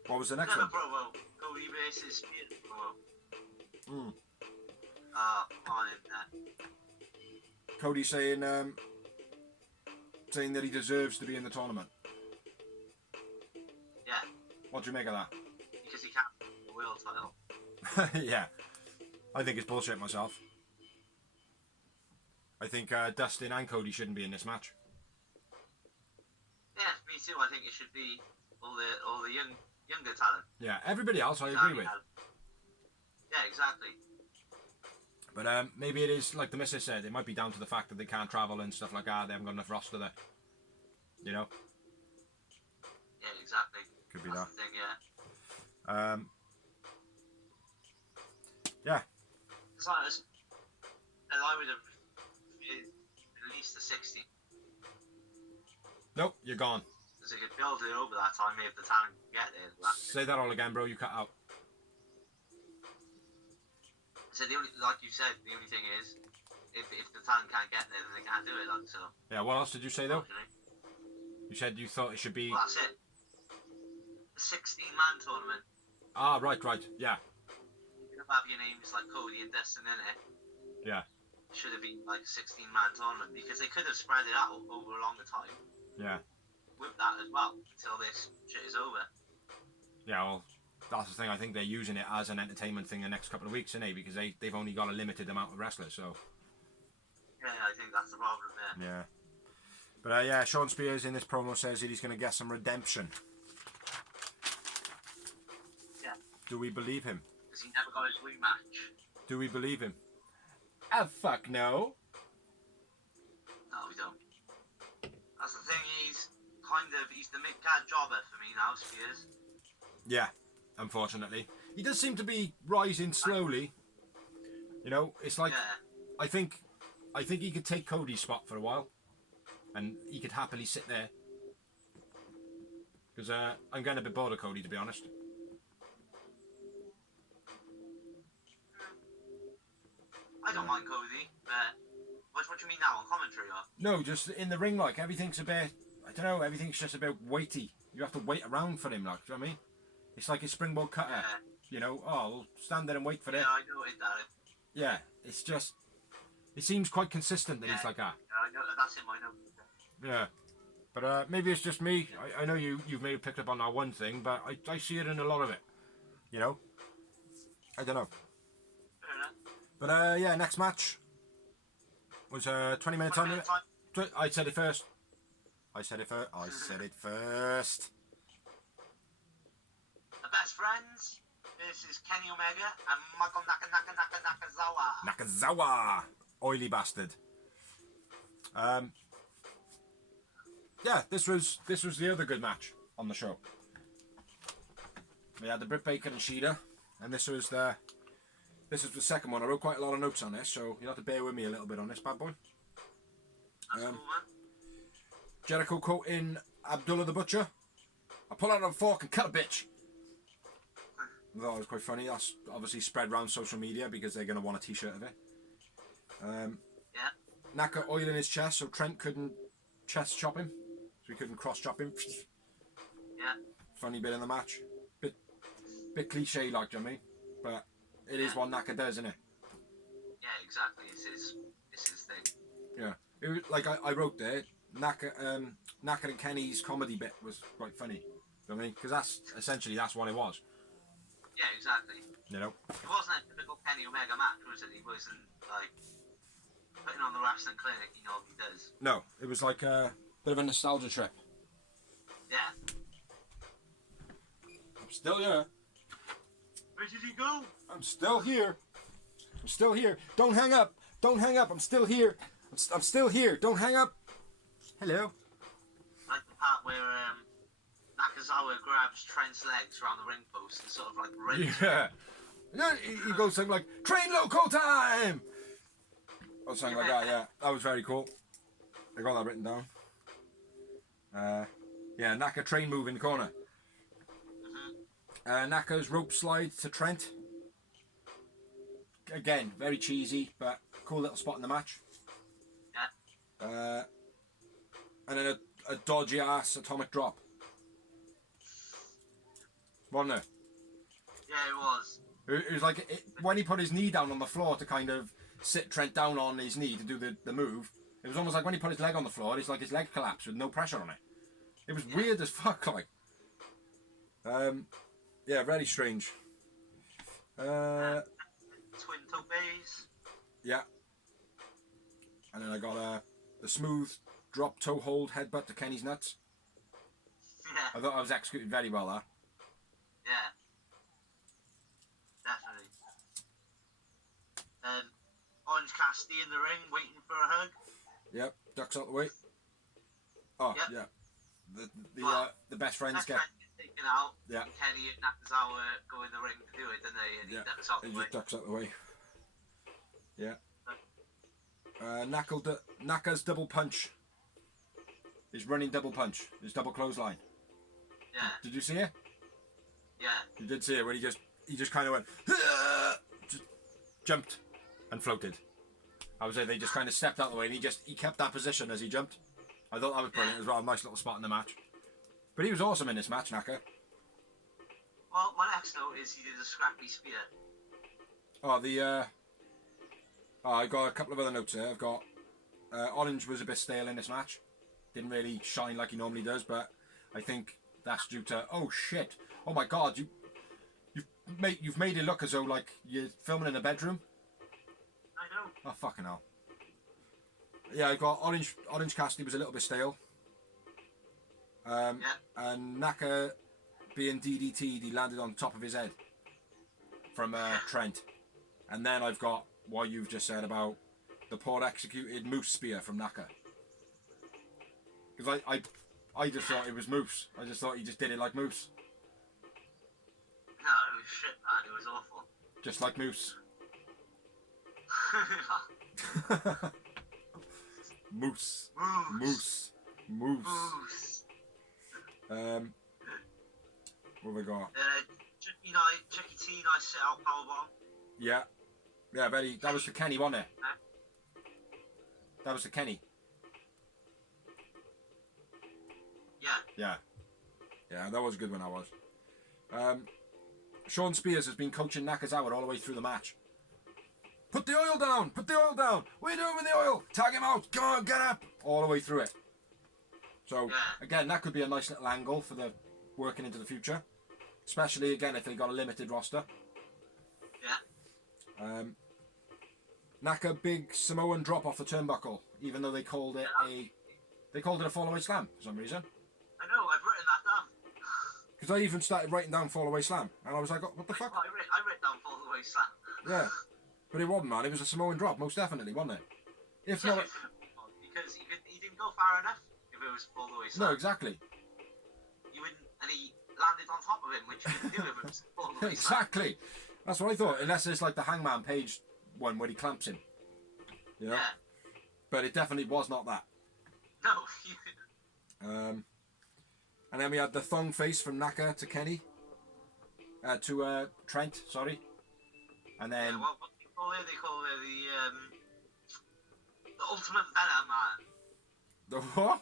What was the next Another one? promo. Cody versus Spears promo. Mm. Come on in there. Cody saying that he deserves to be in the tournament. Yeah. What do you make of that? Because he can't win the world title. Yeah. I think it's bullshit myself. I think Dustin and Cody shouldn't be in this match. Yeah, me too. I think it should be all the younger talent. Yeah, everybody else I agree with. Yeah, exactly. But maybe it is, like the missus said, it might be down to the fact that they can't travel and stuff like that. They haven't got enough roster there. You know? Yeah, exactly. Could be That's that. the thing, yeah. Yeah. As long as I would have at least a 60. Nope, you're gone. Because they could build it over that time if the talent can get there. Say that all again, bro. You cut out. So the only, like you said, the only thing is, if the talent can't get there, then they can't do it. Like so. Yeah. What else did you say though? Okay. You said you thought it should be. Well, that's it. A 16-man tournament. Ah, right. Yeah. You can have your names like Cody and Dustin in it. Yeah. It should have been like a 16-man tournament because they could have spread it out over a longer time. Yeah. With that as well until this shit is over. Yeah. Well, that's the thing. I think they're using it as an entertainment thing the next couple of weeks, innit? Because they've only got a limited amount of wrestlers, so. Yeah, I think that's the problem there. Yeah. But yeah, Sean Spears in this promo says that he's going to get some redemption. Yeah. Do we believe him? Because he never got his rematch. Do we believe him? Oh, fuck no. No, we don't. That's the thing, he's the mid-card jobber for me now, Spears. Yeah, unfortunately. He does seem to be rising slowly. You know, it's like, Yeah. I think he could take Cody's spot for a while. And he could happily sit there. Because I'm getting a bit bored of Cody, to be honest. I don't mind Cody, but what do you mean now, on commentary or? No, just in the ring, like, everything's a bit, I don't know, everything's just a bit weighty. You have to wait around for him, like, do you know what I mean? It's like a springboard cutter. Yeah. You know, we'll stand there and wait for it. Yeah, I noted that. Yeah, it's just, it seems quite consistent that he's like that. Yeah, I know, that's in my notes. Yeah. But maybe it's just me. I know you've maybe picked up on that one thing, but I see it in a lot of it. You know? I don't know. Fair enough. But yeah, next match was 20 minutes on it. I said it first. I said it first. The best friends. This is Kenny Omega and Michael Nakazawa. Nakazawa, oily bastard. Yeah, this was the other good match on the show. We had the Britt Baker and Shida, and this was the second one. I wrote quite a lot of notes on this, so you'll have to bear with me a little bit on this bad boy. That's cool, man. Jericho quoting Abdullah the Butcher. I pull out a fork and cut a bitch. I thought it was quite funny. That's obviously spread around social media because they're going to want a t-shirt of it. Yeah. Naka oiling his chest so Trent couldn't chest chop him. So he couldn't cross chop him. Yeah. funny bit in the match. Bit cliche, like, do you know what I mean? But it is what Naka does, isn't it? Yeah, exactly. It's his thing. Yeah. It was, like I wrote there, Naka and Kenny's comedy bit was quite funny. You know what I mean? Because that's what it was. Yeah, exactly. You know? It wasn't a typical Kenny Omega match, was it? He wasn't like putting on the wrestling clinic he normally does. No, it was like a bit of a nostalgia trip. Yeah. I'm still here. Where did he go? I'm still here. I'm still here. Don't hang up. Don't hang up. I'm still here. I'm still here. Don't hang up. Hello. Like the part where Nakazawa grabs Trent's legs around the ring post and sort of like rings. Yeah. Yeah, he goes something like, train loco time! Or something like that, yeah. That was very cool. I got that written down. Yeah, Naka train move in the corner. Naka's rope slide to Trent. Again, very cheesy, but cool little spot in the match. Yeah. And then a dodgy ass atomic drop. Wasn't it? Yeah, it was. It was like when he put his knee down on the floor to kind of sit Trent down on his knee to do the move. It was almost like when he put his leg on the floor, it's like his leg collapsed with no pressure on it. It was weird as fuck, like. Yeah, very strange. Twin toe base. Yeah. And then I got the smooth drop toe hold headbutt to Kenny's nuts. Yeah. I thought I was executed very well there. Yeah. Definitely. Orange Cassidy in the ring waiting for a hug. Yep, ducks out the way. Oh, Yep. yeah. The best friends get... taken out. Yeah. And Kenny and Nakazawa go in the ring to do it, don't they? And he ducks out the way. He just ducks out the way. Yeah. Naka's double punch. His running double punch. His double clothesline. Yeah. Did you see it? Yeah. You did see it when he just kind of went, just jumped and floated. I would say they just kind of stepped out of the way and he kept that position as he jumped. I thought that was brilliant as well. A nice little spot in the match. But he was awesome in this match, Naka. Well, my next note is he did a scrappy spear. I got a couple of other notes here. I've got Orange was a bit stale in this match. Didn't really shine like he normally does, but I think that's due to, oh shit, oh my god, you've made it look as though like you're filming in a bedroom. I know. Oh fucking hell. Yeah, I got Orange Cassidy was a little bit stale. And Naka being DDT'd, he landed on top of his head from Trent. And then I've got what you've just said about the poor executed Moose Spear from Naka. Because I just thought it was Moose. I just thought he just did it like Moose. No, it was shit, man. It was awful. Just like Moose. Moose. Moose. Moose. Moose. What have we got? Chucky T, nice sit out powerbomb. Yeah. Yeah, very. That was for Kenny, wasn't it? That was for Kenny. Yeah. Yeah, that was a good one, that was. Sean Spears has been coaching Nakazawa all the way through the match. Put the oil down! Put the oil down! What are you doing with the oil? Tag him out! Come on, get up! All the way through it. So, again, that could be a nice little angle for the working into the future. Especially, again, if they got a limited roster. Yeah. Naka big Samoan drop off the turnbuckle, even though they called it a fall away slam for some reason. I know, I've written that down. Because I even started writing down fall away slam, and I was like, oh, what the fuck? I wrote down fall away slam. Yeah, but it wasn't, man. It was a Samoan drop, most definitely, wasn't it? If not, because he didn't go far enough. If it was fall away slam. No, exactly. You wouldn't, and he landed on top of him, which you couldn't do if it was fall away slam. Exactly. That's what I thought. Unless it's like the Hangman Page one where he clamps him. You know? Yeah. But it definitely was not that. No. And then we had the thong face from Naka to Kenny. To Trent, sorry. And then... Yeah, what do they call it? They call it the Ultimate Venom Man. The what?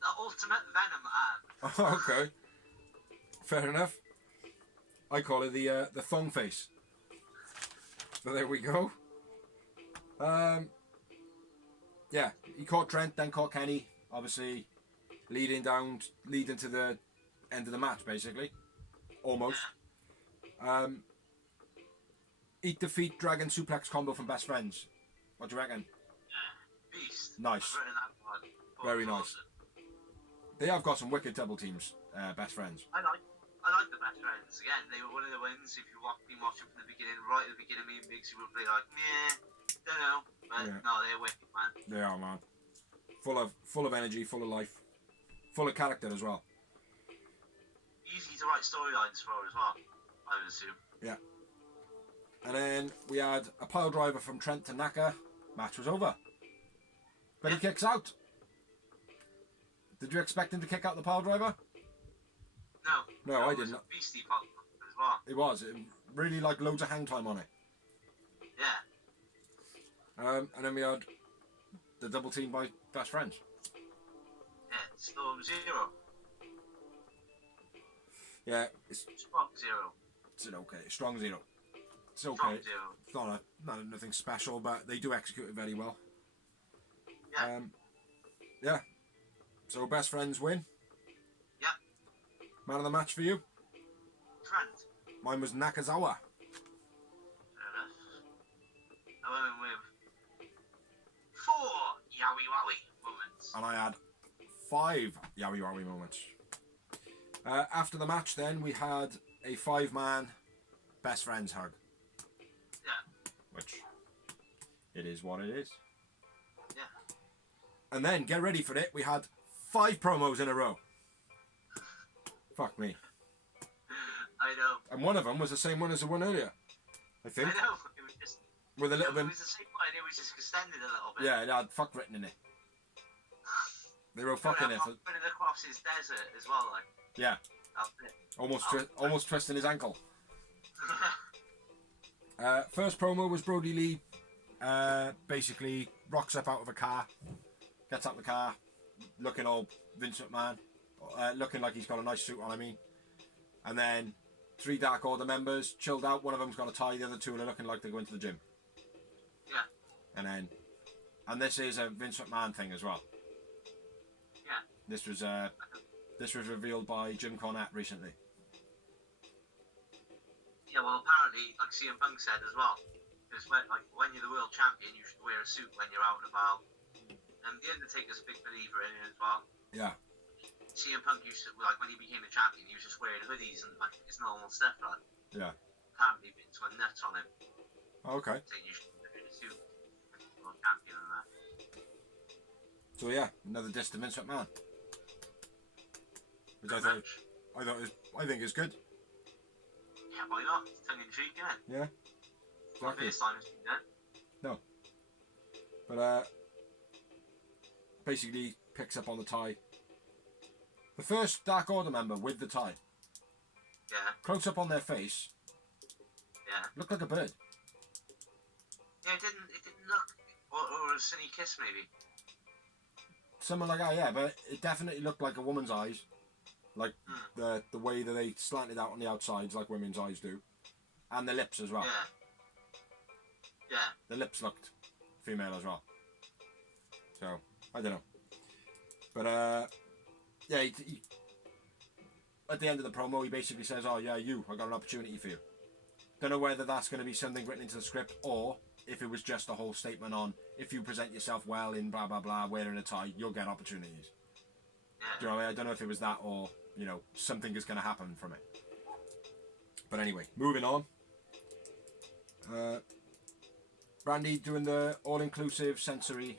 The Ultimate Venom Man. Oh, okay. Fair enough. I call it the thong face. So there we go. Yeah, he caught Trent, then caught Kenny. Obviously, leading to the end of the match, basically. Almost. Eat defeat dragon suplex combo from Best Friends. What do you reckon? Beast. Nice. I've written that one. Very nice. They have got some wicked double teams, Best Friends. I like the Best Friends. Again, they were one of the wins. If you've been watching from the beginning, right at the beginning, me and Biggsy would be like, meh, don't know. But no, they're wicked, man. They are, man. Full of energy, full of life, full of character as well. Easy to write storylines for as well, I would assume. Yeah. And then we had a pile driver from Trent to Naka. Match was over. But he kicks out. Did you expect him to kick out the pile driver? No, I didn't. Beastie pile as well. It was. It really like loads of hang time on it. Yeah. And then we had the double team by Best Friends. Yeah, Storm Zero. Yeah, Strong Zero. it's an okay. Strong Zero. It's okay. Strong Zero. It's not nothing special, but they do execute it very well. Yeah. Yeah. So Best Friends win. Yeah. Man of the match for you? Trent. Mine was Nakazawa. Fair enough. I went with 4 Yowie Wowie moments. And I had 5 Yowie Wowie moments. After the match then, we had a 5-man Best Friends hug. Yeah. Which, it is what it is. Yeah. And then, get ready for it, we had 5 promos in a row. Fuck me. I know. And one of them was the same one as the one earlier, I think. I know. It was just. With a little bit. It was the same one. It was just extended a little bit. Yeah, it had fuck written in it. They wrote fuck in it. Put it across his desert as well, like. Yeah. Almost twisting his ankle. First promo was Brody Lee. Basically rocks up out of a car, gets out of the car, looking all Vince McMahon, looking like he's got a nice suit on. I mean, and then 3 Dark Order members chilled out. One of them's got a tie. The other 2 are looking like they're going to the gym. Yeah. And this is a Vince McMahon thing as well. Yeah. This was revealed by Jim Cornette recently. Yeah, well, apparently, like CM Punk said as well, because when you're the world champion, you should wear a suit when you're out and about. And The Undertaker's a big believer in it as well. Yeah. CM Punk used to, like, when he became a champion, he was just wearing hoodies and, like, his normal stuff, like. Yeah. Apparently, Vince went nuts on him. Okay. Saying you should wear a suit. World champion and that. So yeah, another diss to Vince McMahon. Which I think is good. Yeah, why not? It's tongue in cheek, isn't it? Yeah. Exactly. First time it's been done. No. But basically picks up on the tie. The first Dark Order member with the tie. Yeah. Close up on their face. Yeah. Looked like a bird. Yeah, it didn't look, or a sunny kiss maybe. Something like that, yeah. But it definitely looked like a woman's eyes. Like the way that they slanted out on the outsides, like women's eyes do, and the lips as well. Yeah. Yeah. The lips looked female as well. So I don't know, but yeah. He, at the end of the promo, he basically says, "Oh yeah, I got an opportunity for you." Don't know whether that's going to be something written into the script or if it was just a whole statement on if you present yourself well in blah blah blah, wearing a tie, you'll get opportunities. Yeah. Do you know what I mean? I don't know if it was that or, you know, something is going to happen from it. But anyway, moving on. Brandy doing the all-inclusive sensory,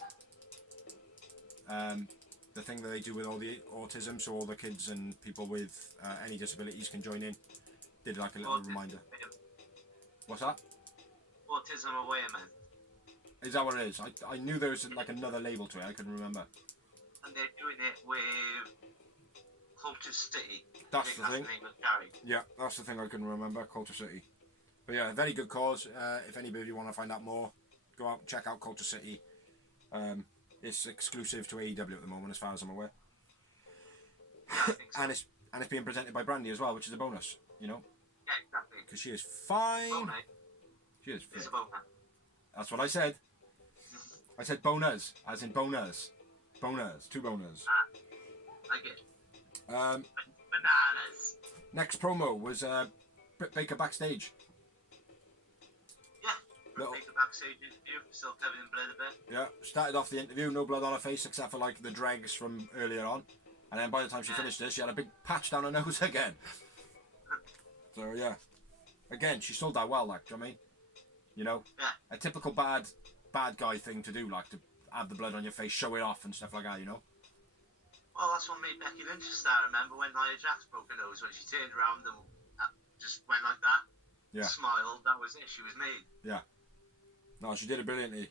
the thing that they do with all the autism, so all the kids and people with any disabilities can join in. Did like a little reminder. What's that? Autism awareness. Is that what it is? I knew there was like another label to it. I couldn't remember. And they're doing it with Culture City. That's the thing. The name of Gary. Yeah, that's the thing I couldn't remember. Culture City. But yeah, very good cause. If anybody want to find out more, go out check out Culture City. It's exclusive to AEW at the moment, as far as I'm aware. Yeah, I think so. And And it's being presented by Brandy as well, which is a bonus, you know? Yeah, exactly. Because she is fine. Boner. She is It's fit. a boner. That's what I said. I said boners, as in boners. Boners, 2 boners. Like it. Um, Bananas. next promo was Britt Baker backstage. Yeah. Little- Take the backstage interview. Still covered in blood a bit. Yeah, started off the interview, no blood on her face except for like the dregs from earlier on. And then by the time she finished this, she had a big patch down her nose again. So yeah. Again, she sold that well, like, do you know what I mean? You know? Yeah. A typical bad guy thing to do, like to have the blood on your face, show it off and stuff like that, you know? Well, that's what made Becky Lynch a star. Remember when Nia Jax broke her nose when she turned around and just went like that? Yeah. Smiled. That was it. She was made. Yeah. No, she did it brilliantly.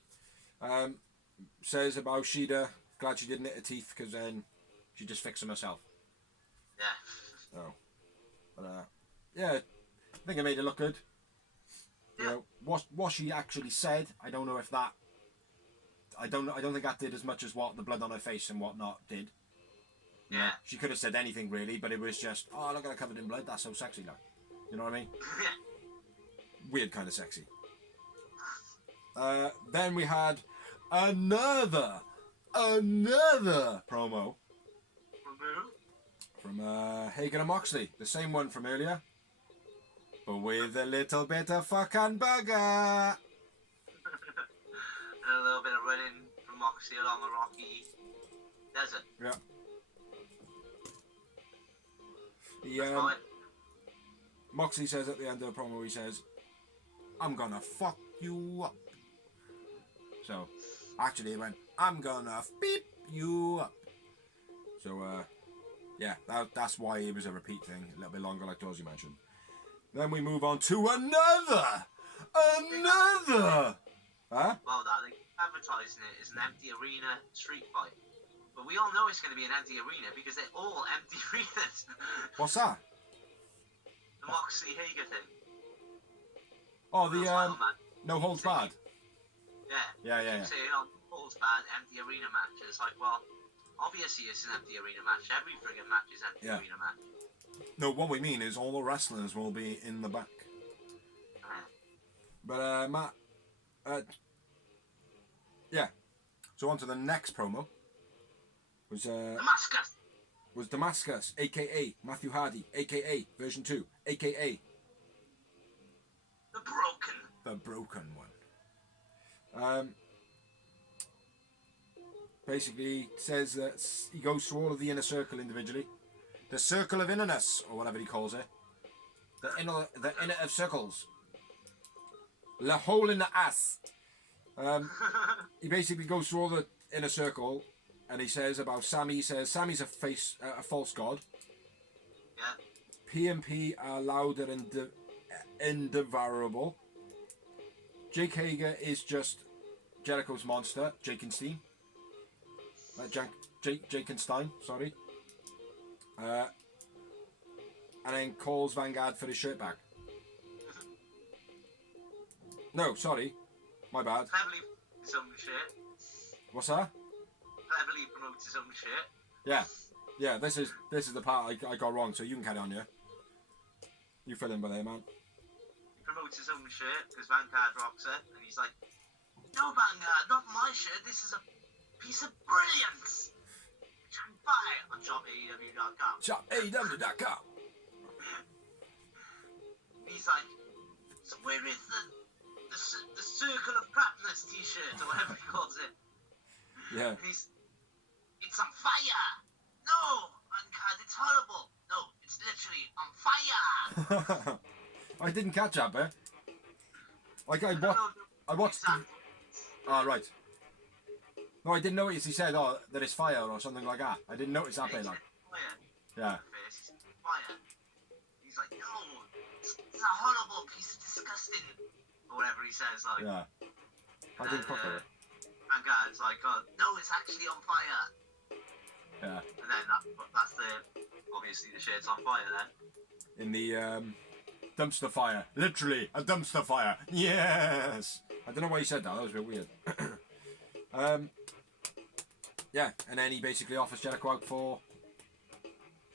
Says about Shida, glad she didn't hit her teeth because then she just fixed them herself. Yeah. So, but yeah, I think it made it look good. You know, what she actually said, I don't know if that. I don't think that did as much as what the blood on her face and whatnot did. You know, Yeah. she could have said anything really, but it was just, oh, look at her covered in blood. That's so sexy, like. You know what I mean? Weird kind of sexy. Then we had another promo from Hagen and Moxley, the same one from earlier, but with a little bit of fucking bugger. And a little bit of running from Moxley along the rocky desert. Yeah. Moxley says at the end of the promo, he says, "I'm gonna fuck you up." So, actually, he went, "I'm gonna beep you up." So, yeah, that's why it was a repeat thing, a little bit longer, like Dorsey mentioned. Then we move on to another. Huh? Well, darling, advertising it as an empty arena street fight. But we all know it's going to be an empty arena because they're all empty arenas. What's that? The Moxley Hager thing. Oh, the Title match. no holds barred. Yeah. Yeah. Saying on holds bad empty arena match. It's like, well, obviously it's an empty arena match. Every friggin' match is empty arena match. No, what we mean is all the wrestlers will be in the back. But Matt, yeah. So on to the next promo. Was Damascus, aka Matthew Hardy, aka version 2, aka the broken one. Basically says that he goes through all of the inner circle individually, the circle of innerness or whatever he calls it, the inner of circles, the hole in the ass. He basically goes through all the inner circle. And he says about Sammy, he says Sammy's a false god. Yeah. P are louder and indevourable. Jake Hager is just Jericho's monster, Jakenstein. Jakenstein, sorry. And then calls Vanguard for his shirt back. No, sorry. My bad. Cleverly his own shit. What's that? Cleverly promotes his own shit. Yeah. This is the part I got wrong. So you can carry on, yeah. You fill in by there, man. He promotes his own shit because Vanguard rocks it, and he's like, "No, Vanguard, not my shit. This is a piece of brilliance. Which you can buy on shopaew.com." ShopAEW.com. He's like, "So where is the circle of crapness T-shirt or whatever he calls it?" Yeah. It's on fire! No! Vanguard, it's horrible! No, it's literally on fire! I didn't catch that, eh? Like I watched. Oh, right. No, I didn't notice he said, "Oh, that it's fire" or something like that. I didn't notice that bit, like. Fire. Yeah. Fire. He's like, "No, it's a horrible piece of disgusting," or whatever he says, like. Yeah. I didn't fuck with it. Vanguard's like, "Oh, no, it's actually on fire." Yeah. And then that's obviously the shirt's on fire then. In the dumpster fire, literally a dumpster fire. Yes. I don't know why you said that. That was a bit weird. Yeah, and then he basically offers Jericho out for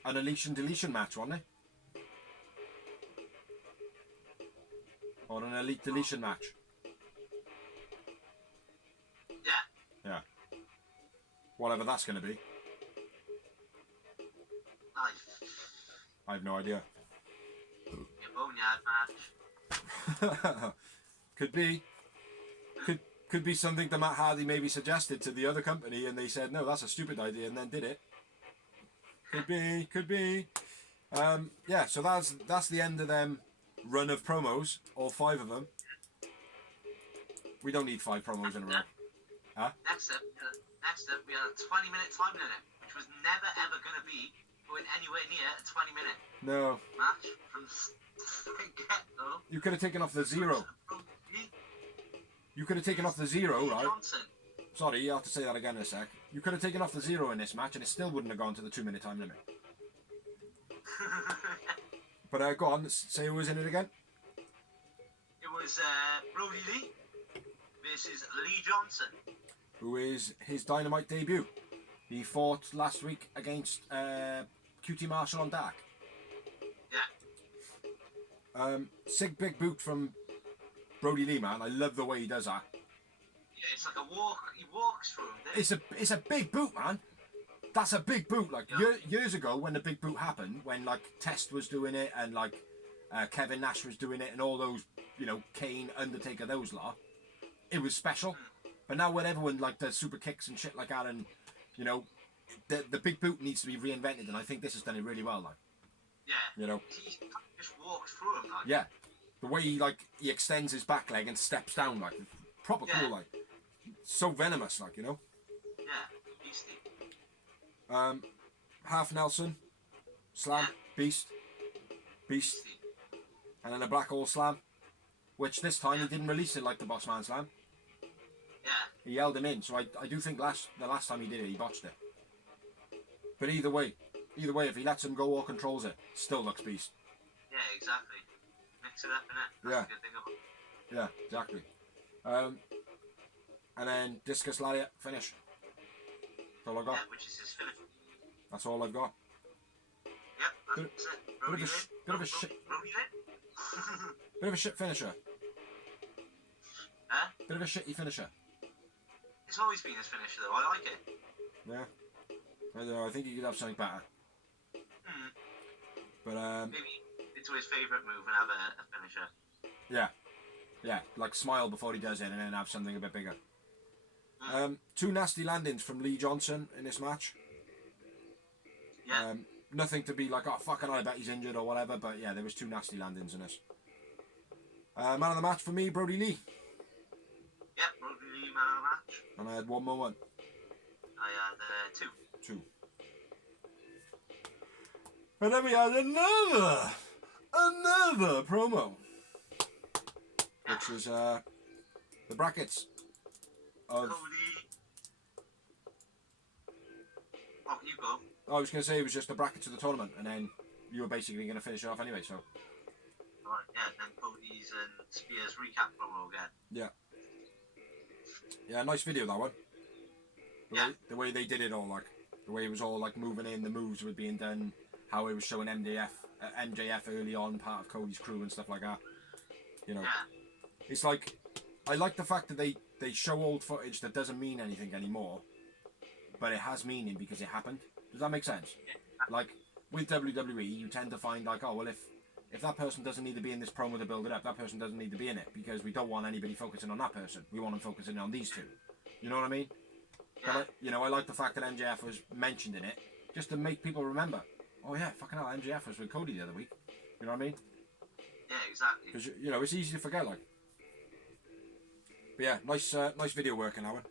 an Unleash and Deletion match, wasn't it? Or an Elite Deletion match. Yeah. Yeah. Whatever that's going to be. I have no idea. Your boneyard match. Could be. Could be something that Matt Hardy maybe suggested to the other company and they said, no, that's a stupid idea, and then did it. Could be. Yeah, so that's the end of them run of promos, all 5 of them. We don't need 5 promos in a row. Huh? Next up, we had a 20-minute time limit, which was never ever going to be going anywhere near a 20-minute No. match from get-go. You could have taken off the 0. You could have taken off the 0, right? Johnson. Sorry, you have to say that again in a sec. You could have taken off the 0 in this match and it still wouldn't have gone to the 2-minute time limit. But go on, say who was in it again. It was Brody Lee versus Lee Johnson. Who is his Dynamite debut. He fought last week against QT Marshall on Dark. Yeah. Sick big boot from Brody Lee, man. I love the way he does that. Yeah, it's like a walk. He walks through him. It's a big boot, man. That's a big boot. Like Yeah. years ago, when the big boot happened, when like Test was doing it and like Kevin Nash was doing it, and all those, you know, Kane, Undertaker, those lot, it was special. But now when everyone like does super kicks and shit like that, and you know, the big boot needs to be reinvented, and I think this has done it really well. Like, Yeah. you know, He just walks through him. Like. yeah, the way he extends his back leg and steps down, like proper Yeah. cool, like so venomous, like, you know. Yeah. Beastie. Half Nelson, slam, Yeah. beast, Beastie. and then a black hole slam, which this time he didn't release it like the Bossman slam. Yeah. He held him in, so I do think the last time he did it, he botched it. But either way, if he lets him go or controls it, still looks beast. Yeah, exactly. Mix it up, innit? That's Yeah. a good thing about it. Yeah, exactly. And then discus lariat finish. That's all I got. Yeah, which is his finish. That's all I've got. Yep, that's it. Brody Lee. bit of a shit. Brody Lee. Bit of a shit finisher. Huh? Bit of a shitty finisher. It's always been his finisher, though. I like it. Yeah. I don't know, I think he could have something better. Hmm. But Maybe into his favourite move and have a finisher. yeah, like smile before he does it and then have something a bit bigger. 2 nasty landings from Lee Johnson in this match. Yeah. Nothing to be like, oh fucking hell, I bet he's injured or whatever, but yeah, there was 2 nasty landings in this. Man of the match for me, Brody Lee. Yep, Brody Lee, man of the match. And I had one more one. I had 2. 2. And then we had another promo. Which was the brackets of... Cody. Oh, you go. I was going to say it was just the brackets of the tournament, and then you were basically going to finish it off anyway, so... Right, yeah, then Cody's and Spears recap promo again. Yeah. Yeah, nice video, that one. The way they did it all, like, the way it was all, like, moving in, the moves were being done, how it was showing MJF early on, part of Cody's crew and stuff like that. You know, Yeah. it's like, I like the fact that they show old footage that doesn't mean anything anymore, but it has meaning because it happened. Does that make sense? Like, with WWE, you tend to find, like, oh, well, if that person doesn't need to be in this promo to build it up, that person doesn't need to be in it, because we don't want anybody focusing on that person. We want them focusing on these 2. You know what I mean? Yeah. But, I like the fact that MJF was mentioned in it, just to make people remember. Oh yeah, fucking hell, MJF was with Cody the other week. You know what I mean? Yeah, exactly. Because, it's easy to forget, like. But yeah, nice video work in that one.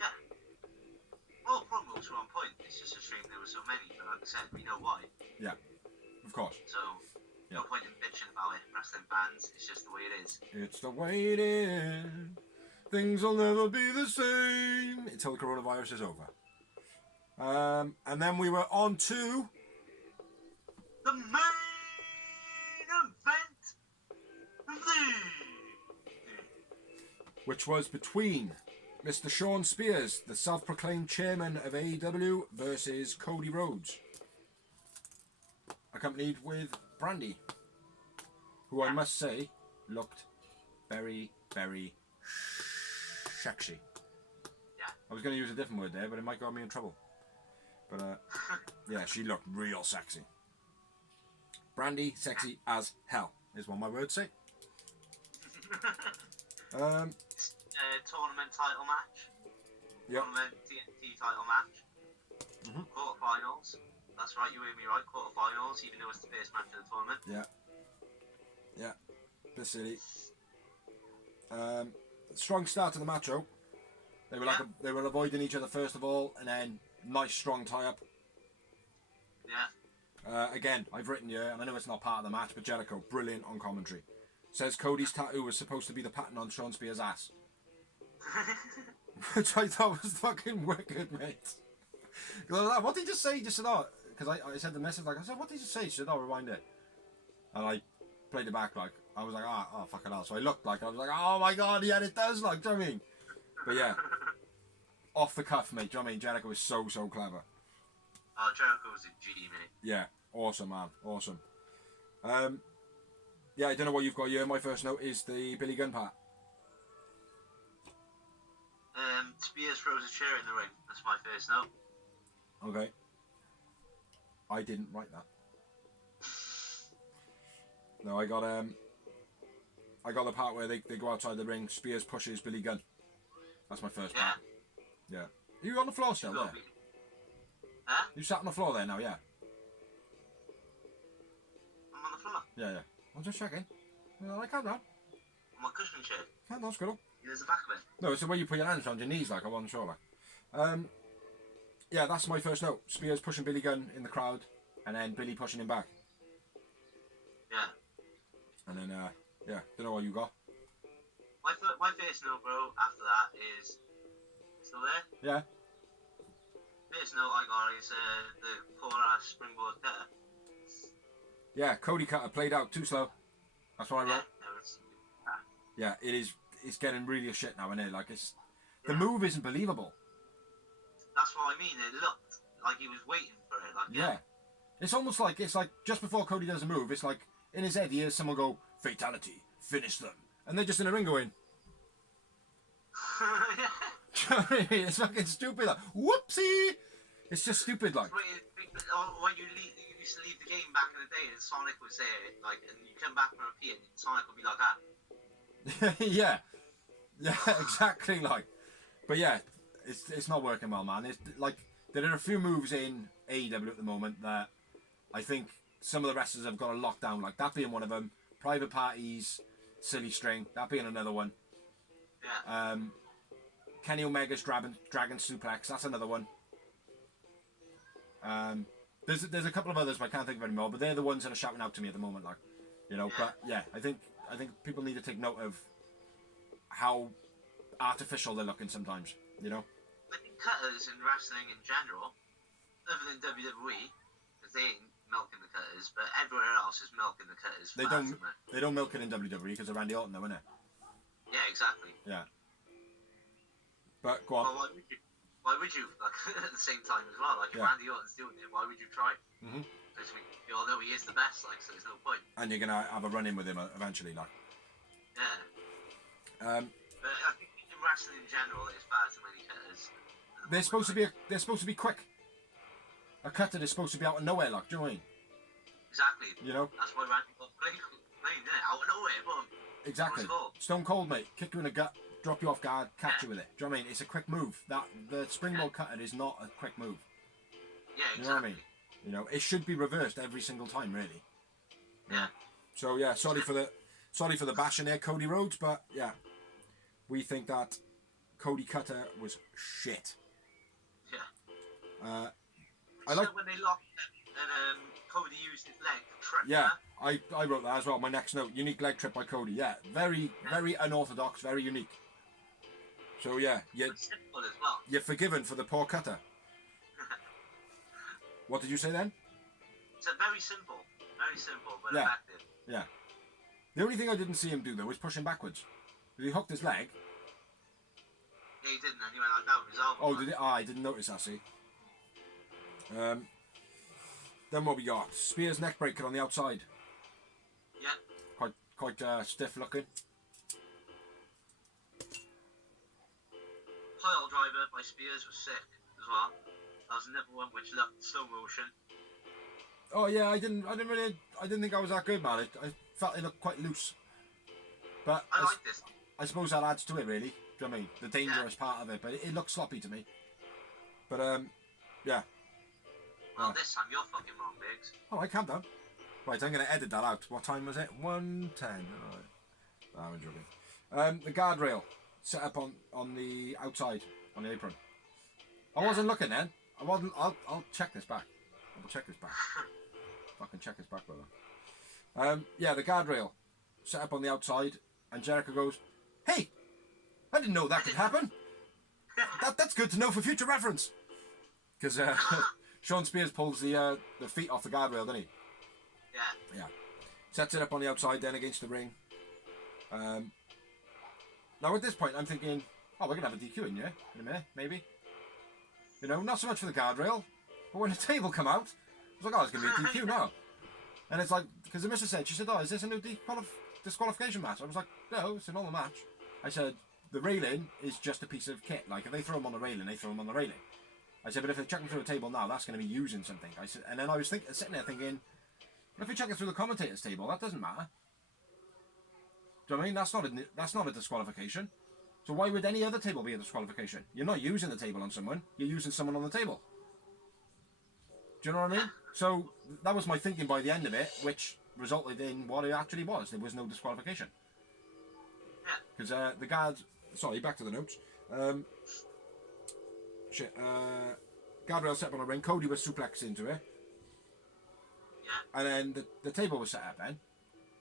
Yeah. All promos were on point. It's just a shame there were so many, but like I said, we know why. Yeah, of course. So, no point in bitching about it, wrestling fans. It's just the way it is. It's the way it is. Things will never be the same until the coronavirus is over. And then we were on to The main event. which was between Mr. Sean Spears, the self-proclaimed chairman of AEW, versus Cody Rhodes, accompanied with Brandy, who I must say looked very, very sexy. Yeah. I was going to use a different word there, but it might get me in trouble. But yeah, she looked real sexy. Brandy, sexy as hell, is what my words say. Tournament title match. Yep. Tournament TNT title match. Quarterfinals. That's right, you heard me right. Quarterfinals, even though it's the first match of the tournament. Yeah. The city. Strong start to the match, though. They were they were avoiding each other first of all, and then nice strong tie up. Yeah. Again, I've written here, and I know it's not part of the match, but Jericho, brilliant on commentary. Says Cody's tattoo was supposed to be the pattern on Sean Spears' ass. Which I thought was fucking wicked, mate. What did he just say? He just said, oh, because I said the message, like, I said, what did he just say? She said, oh, rewind it. And I played it back, like, I was like, oh, fucking hell. So I looked, like, I was like, oh my god, yeah, it does, like, do you know what I mean? But yeah, off the cuff, mate, do you know what I mean? Jericho is so clever. Oh, Jericho's a G, mate. Yeah, awesome, man, awesome. Yeah, I don't know what you've got here. My first note is the Billy Gunn part. Spears throws a chair in the ring. That's my first note. Okay. I didn't write that. No, I got the part where they go outside the ring. Spears pushes Billy Gunn. That's my first part. Yeah. Are you on the floor still there? Huh? You sat on the floor there now, yeah? I'm on the floor. Yeah. I'm just checking. I can't now. On my cushion chair. Can't now, Scriddle. There's the back of it. No, it's the way you put your hands around your knees, like I wasn't sure. Like. Yeah, that's my first note. Spears pushing Billy Gunn in the crowd, and then Billy pushing him back. Yeah. And then, yeah, don't know what you got. My first note, bro, after that is... Still there? Yeah. First note I got is the poor-ass springboard cutter. Yeah, Cody Cutter played out too slow. That's what I wrote. Yeah, it is. It's getting really a shit now, isn't it? Like, it's... The move isn't believable. That's what I mean. It looked like he was waiting for it. Like, yeah. It's almost like, it's like, just before Cody does a move, it's like, in his head, he hears someone go, fatality, finish them. And they're just in the ring going... Yeah. Do you know what I mean? It's fucking stupid. Like, whoopsie! It's just stupid, like. When you used to leave the game back in the day, and Sonic was there, like, and you come back from a pee, and Sonic would be like that. Yeah, exactly. Like, but yeah, it's not working well, man. It's like there are a few moves in AEW at the moment that I think some of the wrestlers have got to lock down. Like that being one of them. Private Parties, Silly String, that being another one. Yeah. Kenny Omega's Dragon Suplex, that's another one. There's a couple of others, but I can't think of any more. But they're the ones that are shouting out to me at the moment, like, you know. But yeah, I think people need to take note of how artificial they're looking sometimes, you know. I think cutters in wrestling in general, other than WWE, because they ain't milking the cutters, but everywhere else is milking the cutters. They don't milk it in WWE because of Randy Orton, though, innit? Yeah, exactly. Yeah. But go on. Well, why would you? Like at the same time as well. Like if Randy Orton's doing it, why would you try? Because we all know he is the best. Like so, there's no point. And you're gonna have a run in with him eventually, like. Yeah. But I think in wrestling in general, there's far too many cutters. They're supposed to be quick. A cutter is supposed to be out of nowhere, like. Do you know what I mean? Exactly. You know. That's why Randy got played, didn't it? Out of nowhere, boom. Exactly. Stone Cold, mate. Kick you in the gut, drop you off guard, catch you with it. Do you know what I mean? It's a quick move. The springboard cutter is not a quick move. Yeah, exactly. You know what I mean? You know, it should be reversed every single time, really. Yeah. So yeah, sorry for the bashing there, Cody Rhodes, but yeah, we think that Cody Cutter was shit. Yeah. I like when they locked and Cody used his leg to trip. Yeah. I wrote that as well. My next note: unique leg trip by Cody. Yeah, very unorthodox, very unique. So yeah, simple as well. You're forgiven for the poor cutter. What did you say then? It's very simple, but effective. Yeah. The only thing I didn't see him do though was push him backwards. He hooked his leg. he didn't, and he went like that with his elbow. Oh, did it? I didn't notice that, see. Then what we got? Spears neck breaker on the outside. Yeah. Quite stiff looking. Pile driver by Spears was sick as well. That was another one which looked slow motion. Oh yeah, I didn't think I was that good, man. I felt it looked quite loose. But I like this. I suppose that adds to it, really. Do you know what I mean? The dangerous part of it, but it looks sloppy to me. But yeah. Well, this time you're fucking wrong, Biggs. Oh, I calm down. Right, I'm going to edit that out. What time was it? 1:10. Alright. I'm joking. The guardrail set up on the outside, on the apron. I wasn't looking then. I wasn't. I'll check this back. I'll check this back. Fucking check this back, brother. Yeah, the guardrail set up on the outside, and Jericho goes, "Hey, I didn't know that could happen. That's good to know for future reference." Because Sean Spears pulls the feet off the guardrail, doesn't he? Yeah. Yeah. Sets it up on the outside, then against the ring. Now at this point, I'm thinking, oh, we're gonna have a DQ in a minute, maybe. You know, not so much for the guardrail, but when the table come out, I was like, oh, it's gonna be a DQ now. And it's like, because the missus said, she said, oh, is this a new disqualification match? I was like, no, it's a normal match. I said, the railing is just a piece of kit. Like, if they throw them on the railing, they throw them on the railing. I said, but if they chuck them through a table now, that's going to be using something. I said, and then I was sitting there thinking, if we chuck it through the commentator's table, that doesn't matter. Do you know what I mean? That's not a disqualification. So why would any other table be a disqualification? You're not using the table on someone. You're using someone on the table. Do you know what I mean? So that was my thinking by the end of it, which resulted in what it actually was. There was no disqualification. Because the guards... Sorry, back to the notes. Guardrail set up on a ring. Cody was suplexed into it. Yeah. And then the table was set up then.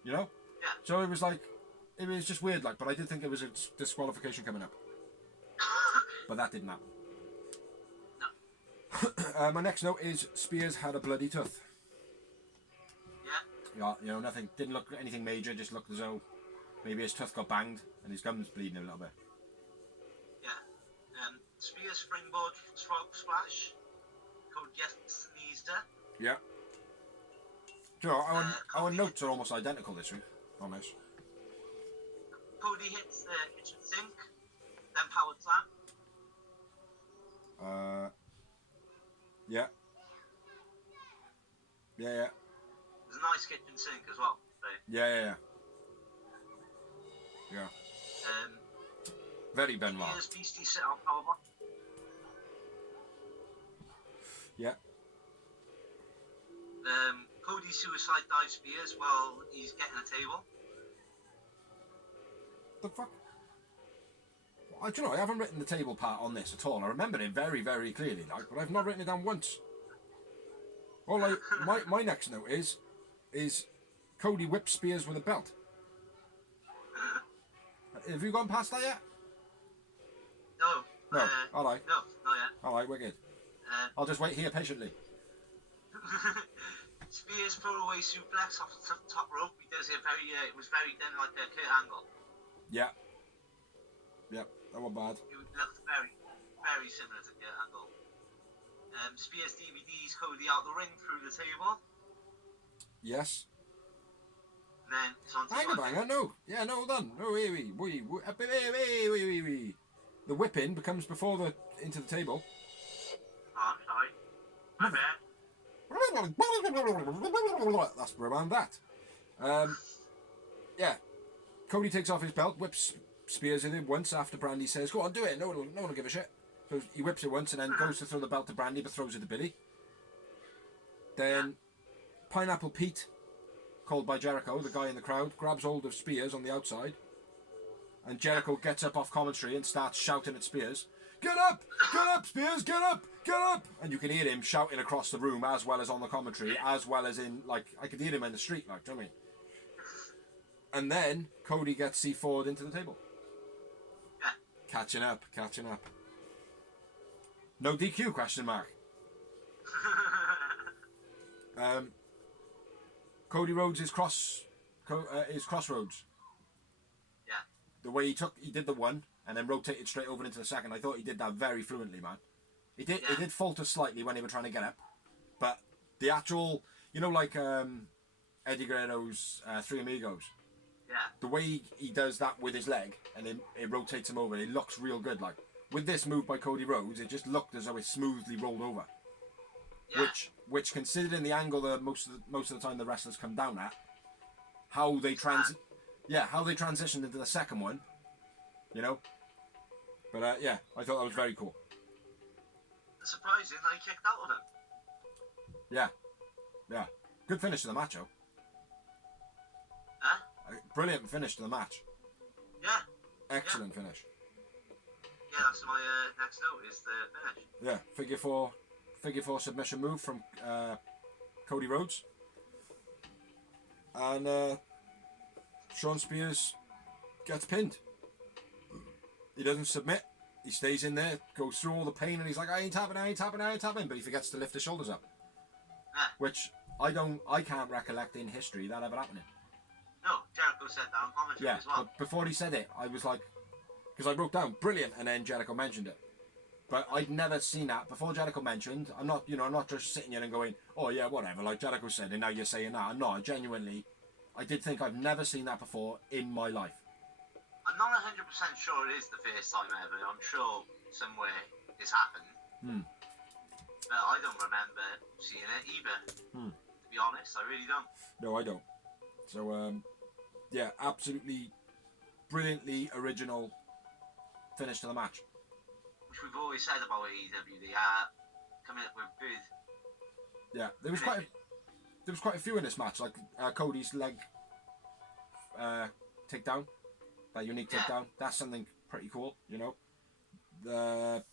You know? Yeah. So it was like... It was just weird, like, but I did think there was a disqualification coming up. But that didn't happen. No. My next note is Spears had a bloody tooth. Yeah. Yeah, you know, nothing, didn't look anything major, just looked as though maybe his tooth got banged and his gum's bleeding a little bit. Yeah. Spears springboard frog splash. Cody gets sneezed at. Yeah. Do you know, our notes are almost identical this week on this. Cody hits the kitchen sink, then power slam. Yeah. Yeah. There's a nice kitchen sink as well. So. Yeah. Very Benoit. Spears beastie sit on powerbomb. Yeah. Cody suicide dive Spears while he's getting a table. The fuck? Do you know, I haven't written the table part on this at all. I remember it very, very clearly, like, but I've not written it down once. All my next note is Cody whips Spears with a belt. Have you gone past that yet? No. No. All right. No, not yet. All right, we're good. I'll just wait here patiently. Spears throw away suplex off the top rope. He does it it was very done like a Kurt Angle. Yeah. Yep, that wasn't bad. It looked very, very similar to Kurt Angle. Spears DVDs Cody out the ring through the table. Yes. And then it's on Hang on, no. Yeah, no, hold on. No, wait. The whipping becomes before the into the table. Oh, I'm sorry. My bad. That's around that. Yeah. Cody takes off his belt, whips Spears in it once after Brandy says, go on, do it. No one will give a shit. So he whips it once and then goes to throw the belt to Brandy but throws it to Billy. Then Pineapple Pete, called by Jericho, the guy in the crowd, grabs hold of Spears on the outside. And Jericho gets up off commentary and starts shouting at Spears, get up, Spears, get up. And you can hear him shouting across the room as well as on the commentary, as well as in, like, I could hear him in the street, like, do you know what I mean? And then Cody gets C4'd into the table. Yeah. Catching up. No DQ, question mark. Cody Rhodes is crossroads. Yeah. The way he did the one, and then rotated straight over into the second. I thought he did that very fluently, man. It did falter slightly when they were trying to get up, but the actual, you know, like Eddie Guerrero's Three Amigos. Yeah. The way he does that with his leg, and it rotates him over, it looks real good. Like with this move by Cody Rhodes, it just looked as though it smoothly rolled over. Yeah. Which considering the angle that most of the time the wrestlers come down at, how they transitioned into the second one, you know. But yeah, I thought that was very cool. Surprising they kicked out of him. Yeah, good finish to the match, though. Huh? Brilliant finish to the match. Yeah. Excellent finish. Yeah, that's my next note is the finish. Yeah, figure four submission move from Cody Rhodes. And Shawn Spears gets pinned. He doesn't submit. He stays in there, goes through all the pain, and he's like, I ain't tapping, but he forgets to lift his shoulders up. Which I can't recollect in history that ever happening. No, Jericho said that on commentary as well. But before he said it, I was like, because I wrote down brilliant, and then Jericho mentioned it. But I'd never seen that before Jericho mentioned. I'm not just sitting here and going, oh yeah, whatever, like Jericho said, and now you're saying that. No, genuinely, I did think I've never seen that before in my life. I'm not 100% sure it is the first time ever. I'm sure somewhere it's happened. But I don't remember seeing it either. To be honest, I really don't. No, I don't. So, yeah, absolutely brilliantly original finish to the match. Which we've always said about AEW, they are coming up with good. Yeah, there was quite a few in this match, like Cody's leg takedown, that unique takedown. That's something pretty cool, you know.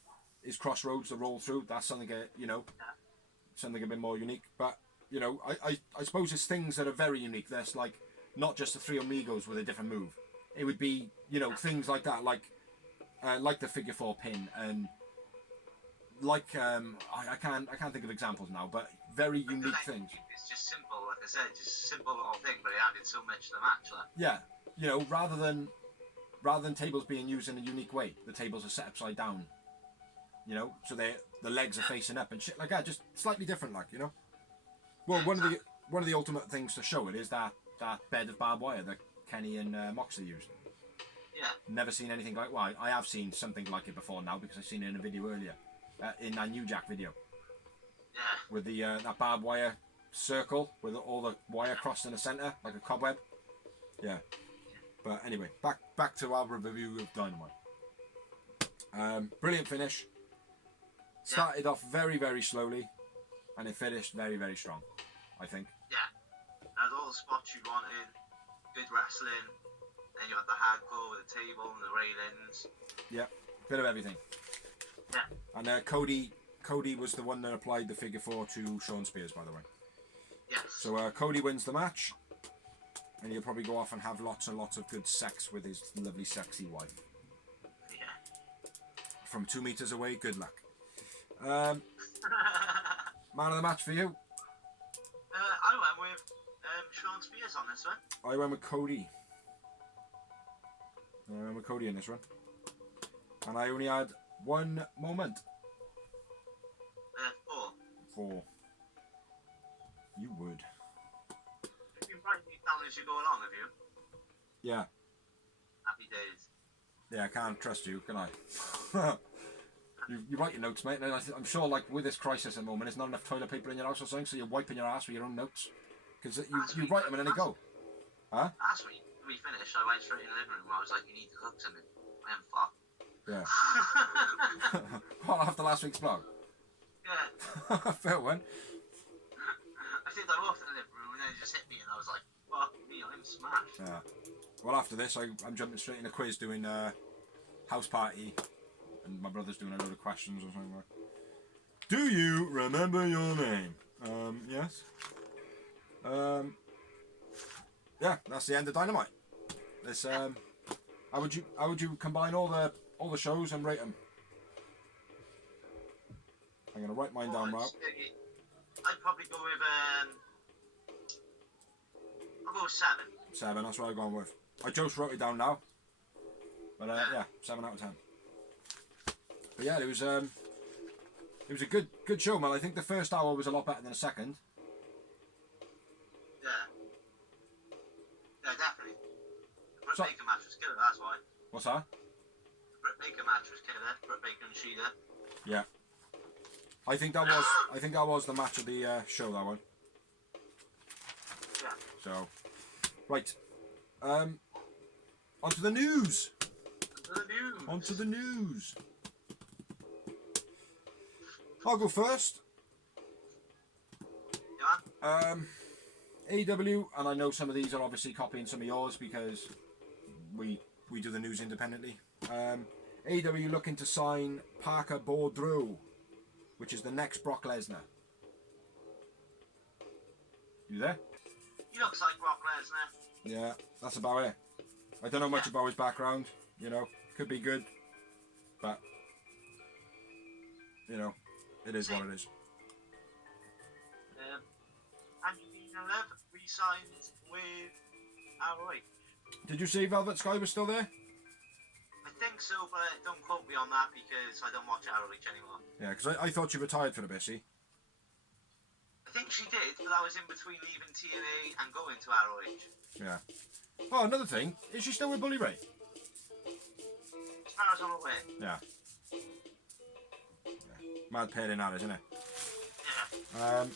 His crossroads, the roll through, that's something something a bit more unique. But you know, I suppose it's things that are very unique. There's like not just the Three Amigos with a different move. It would be, you know, things like that, like the figure four pin, and like I can't think of examples now, but very unique things. It's just simple, like I said, just a simple little thing, but it added so much to the match. Like. Yeah, you know, rather than tables being used in a unique way, the tables are set upside down. You know, so the legs are facing up and shit like that, just slightly different, like, you know. Well, one of the ultimate things to show it is that bed of barbed wire that Kenny and Moxley used. Yeah. Never seen anything like. Well, I have seen something like it before now because I've seen it in a video earlier, in that New Jack video. Yeah. With the that barbed wire circle with all the wire crossed in the centre like a cobweb. Yeah. But anyway, back to our review of Dynamite. Brilliant finish. Started off very, very slowly, and it finished very, very strong, I think. Yeah. Had all the spots you wanted, good wrestling, then you had the hardcore with the table and the railings. Yeah, bit of everything. Yeah. And Cody was the one that applied the figure four to Shawn Spears, by the way. Yes. So Cody wins the match, and he'll probably go off and have lots and lots of good sex with his lovely, sexy wife. Yeah. From 2 meters away, good luck. Man of the match for you? I went with Shawn Spears on this one. I went with Cody. In this one. And I only had one moment. 4. 4. You would. You've been writing these down as you go along, have you? Yeah. Happy days. Yeah, I can't trust you, can I? You write your notes, mate, and I'm sure, like, with this crisis at the moment, there's not enough toilet paper in your house or something, so you're wiping your ass with your own notes. Because you write them and then they go. Huh? Last week, we finished, I went straight in the living room. I was like, you need to cook something. I am fucked. Yeah. What, after last week's vlog? Yeah. Fair one. I think I walked in the living room and then it just hit me and I was like, fuck me, I'm smashed. Yeah. Well, after this, I'm jumping straight in a quiz doing house party. And my brother's doing a load of questions or something like that. Do you remember your name? Yes. Yeah, that's the end of Dynamite. This how would you combine all the shows and rate them? I'm gonna write mine down, Mark. I'd probably go with I'll go with 7. 7. That's what I've gone with. I just wrote it down now. But yeah, 7 out of 10. But yeah, it was a good show, man. I think the first hour was a lot better than the second. Yeah. Yeah, definitely. The Britt Baker match was killer, that's why. What's that? The Britt Baker match was killer. Britt Baker and Sheila. Yeah. I think that was the match of the show, that one. Yeah. So, right. Onto the news. Onto the news. I'll go first. Yeah. AEW, and I know some of these are obviously copying some of yours because we do the news independently. AEW looking to sign Parker Boudreaux, which is the next Brock Lesnar. You there? He looks like Brock Lesnar. Yeah, that's about it. I don't know much about his background, could be good, but, it is what it is. Angelina Love re-signed with ROH. Did you see Velvet Sky was still there? I think so, but don't quote me on that because I don't watch ROH anymore. Yeah, because I thought she retired for a bit, see? I think she did, but I was in between leaving TNA and going to ROH. Yeah. Oh, another thing, is she still with Bully Ray? As far as I'm aware. Yeah. Mad pain in that, isn't it? Yeah.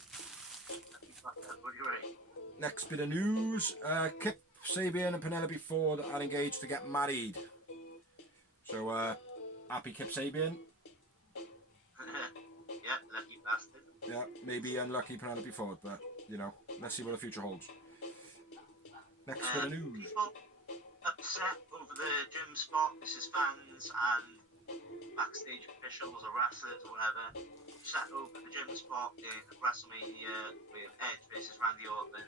Next bit of news. Kip Sabian and Penelope Ford are engaged to get married. So, happy Kip Sabian. Yeah, lucky bastard. Yeah, maybe unlucky Penelope Ford, but, let's see what the future holds. Next bit of news. People upset over the gym spot. This is fans and backstage officials or wrestlers or whatever set over the gym spot in WrestleMania with Edge versus Randy Orton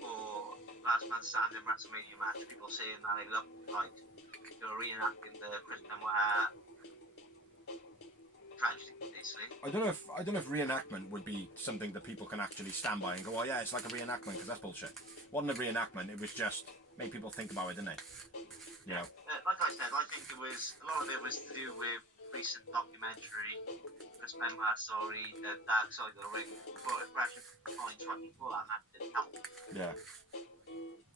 for Last Man Standing WrestleMania match. People saying that it looked like they were reenacting the Chris Benoit tragedy, basically. I don't know if reenactment would be something that people can actually stand by and go, oh yeah, it's like a reenactment, because that's bullshit. It wasn't a reenactment, it was just made people think about it, didn't it? Like I said, I think a lot of it was to do with recent documentary, Chris Benoit story, the Dark Side of the Ring, but fresh points right before that match didn't help. Yeah.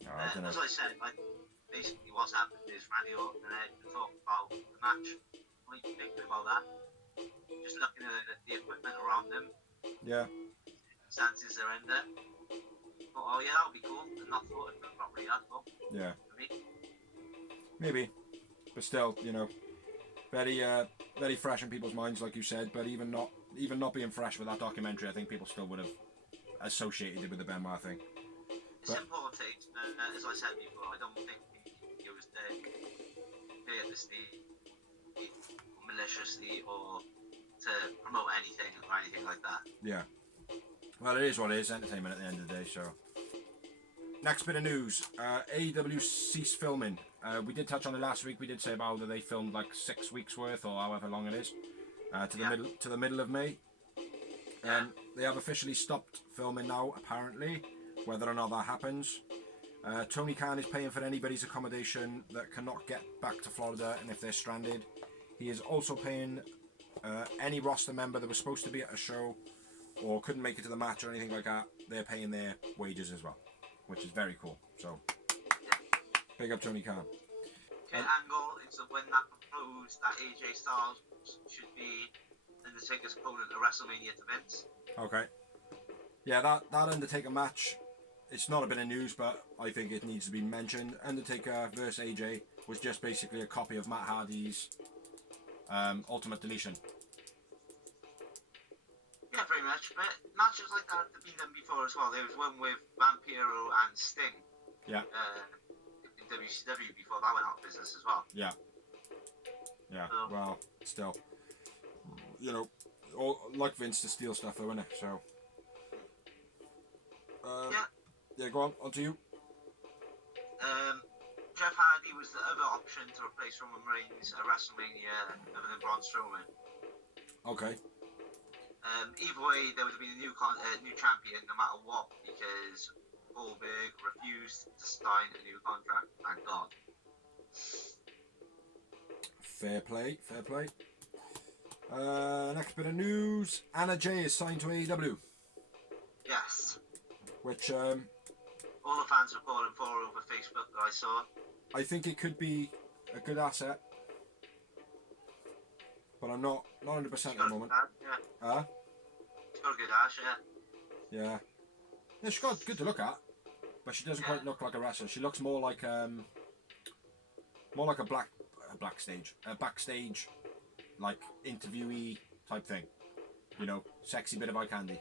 No, I don't know. As I said, basically what's happened is Randy Orton and Edge talk about the match. What are you thinking about that? Just looking at the equipment around them. Yeah. Circumstances they're under. Thought, oh yeah, that would be cool. And not thought it properly, that's all. Yeah. For me. Maybe. But still, very fresh in people's minds, like you said, but even not being fresh with that documentary, I think people still would have associated it with the Benoit thing. It's simple takes, as I said before, I don't think it was done purposely, maliciously, or to promote anything or anything like that. Yeah. Well, it is what it is, entertainment at the end of the day, so. Next bit of news, AEW ceased filming. We did touch on it last week. We did say about that they filmed like 6 weeks worth or however long it is, to the middle of May. They have officially stopped filming now, apparently. Whether or not that happens, Tony Khan is paying for anybody's accommodation that cannot get back to Florida, and if they're stranded, he is also paying any roster member that was supposed to be at a show or couldn't make it to the match or anything like that. They're paying their wages as well, which is very cool. So, big up Tony Khan. Kurt Angle is when that proposed that AJ Styles should be Undertaker's opponent at WrestleMania to Vince. Okay. Yeah, that Undertaker match, it's not a bit of news, but I think it needs to be mentioned. Undertaker versus AJ was just basically a copy of Matt Hardy's Ultimate Deletion. Yeah, pretty much. But matches like that have been done before as well. There was one with Vampiro and Sting. Yeah. In WCW before that went out of business as well. Yeah. Yeah. So, well, still, like Vince to steal stuff though, isn't it? So. Yeah. Go on to you. Jeff Hardy was the other option to replace Roman Reigns at WrestleMania other than Braun Strowman. Okay. Either way, there would have been a new champion no matter what, because Goldberg refused to sign a new contract. Thank God. Fair play, fair play. Next bit of news. Anna Jay is signed to AEW. Yes. Which, all the fans were calling for over Facebook that I saw. I think it could be a good asset. But I'm not 100% at the moment. Yeah. She's got a good ass, yeah. Yeah. Yeah, she's got good to look at. But she doesn't quite look like a wrestler. She looks more like a backstage, like interviewee type thing. You know, sexy bit of eye candy.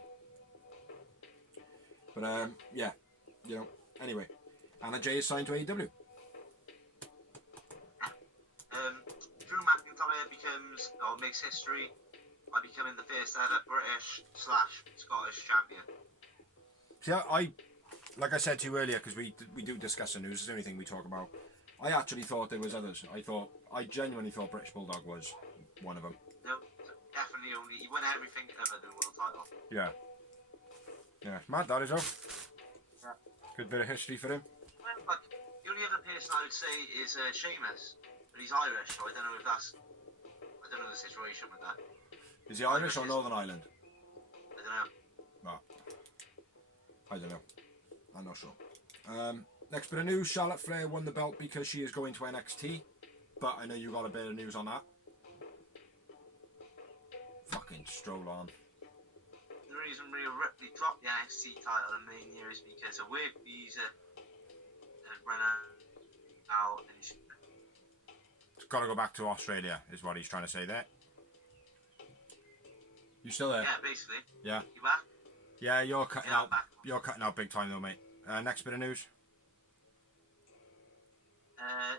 But yeah, you know. Anyway, Anna Jay is signed to AEW. Drew McIntyre makes history by becoming the first ever British/Scottish champion. See, I like I said to you earlier, because we do discuss the news. It's the only thing we talk about. I actually thought there was others. I genuinely thought British Bulldog was one of them. No, definitely only. He won everything other than world title. Yeah. Yeah, mad that is though. Yeah. Good bit of history for him. Well, like, the only other person I would say is Sheamus, but he's Irish, so I don't know if that's. I don't know the situation with that. Is he Irish or Northern Ireland? I don't know. Well, I don't know. I'm not sure. Next bit of news, Charlotte Flair won the belt because she is going to NXT. But I know you got a bit of news on that. Fucking stroll on. The reason Rhea Ripley dropped the NXT title in Mania is because her work visa had run out and she... It's got to go back to Australia, is what he's trying to say there. You still there? Yeah, basically. Yeah. You back? Yeah, you're cutting out. Back. You're cutting out big time though, mate. Next bit of news.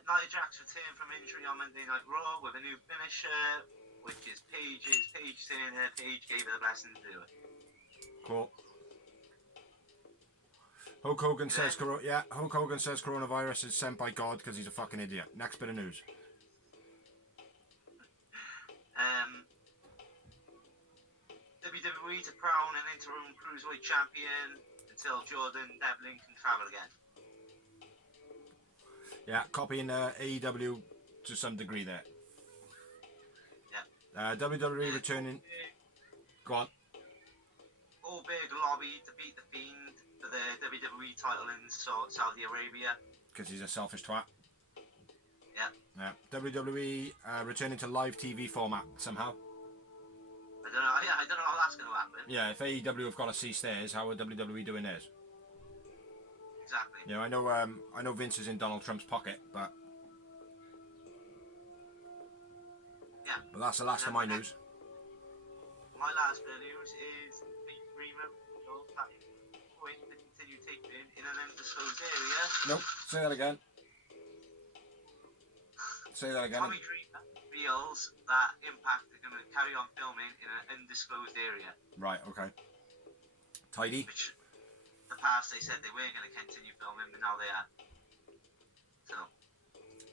Nia Jax returned from injury on Monday Night Raw with a new finisher, which is Paige's. Paige saying her Paige gave her the blessing to do it. Cool. Hulk Hogan says Hulk Hogan says coronavirus is sent by God because he's a fucking idiot. Next bit of news. WWE to crown an interim cruiserweight champion until Jordan Devlin can travel again. Yeah, copying AEW to some degree there. Yeah. WWE returning. Go on. Goldberg lobbied to beat the Fiend for the WWE title in Saudi Arabia. Because he's a selfish twat. Yeah. Yeah. WWE returning to live TV format somehow. I don't know. I don't know how that's going to happen. Yeah, if AEW have got to cease theirs, how are WWE doing theirs? Exactly. Yeah, I know Vince is in Donald Trump's pocket, but yeah. But that's the last of my news. My last bit of news is the rumours that going to continue taping in an undisclosed area. Nope. Say that again. Say that again. Tommy Dreamer reveals that Impact are going to carry on filming in an undisclosed area. Right. Okay. Tidy. Which in the past they said they weren't going to continue filming, but now they are. So.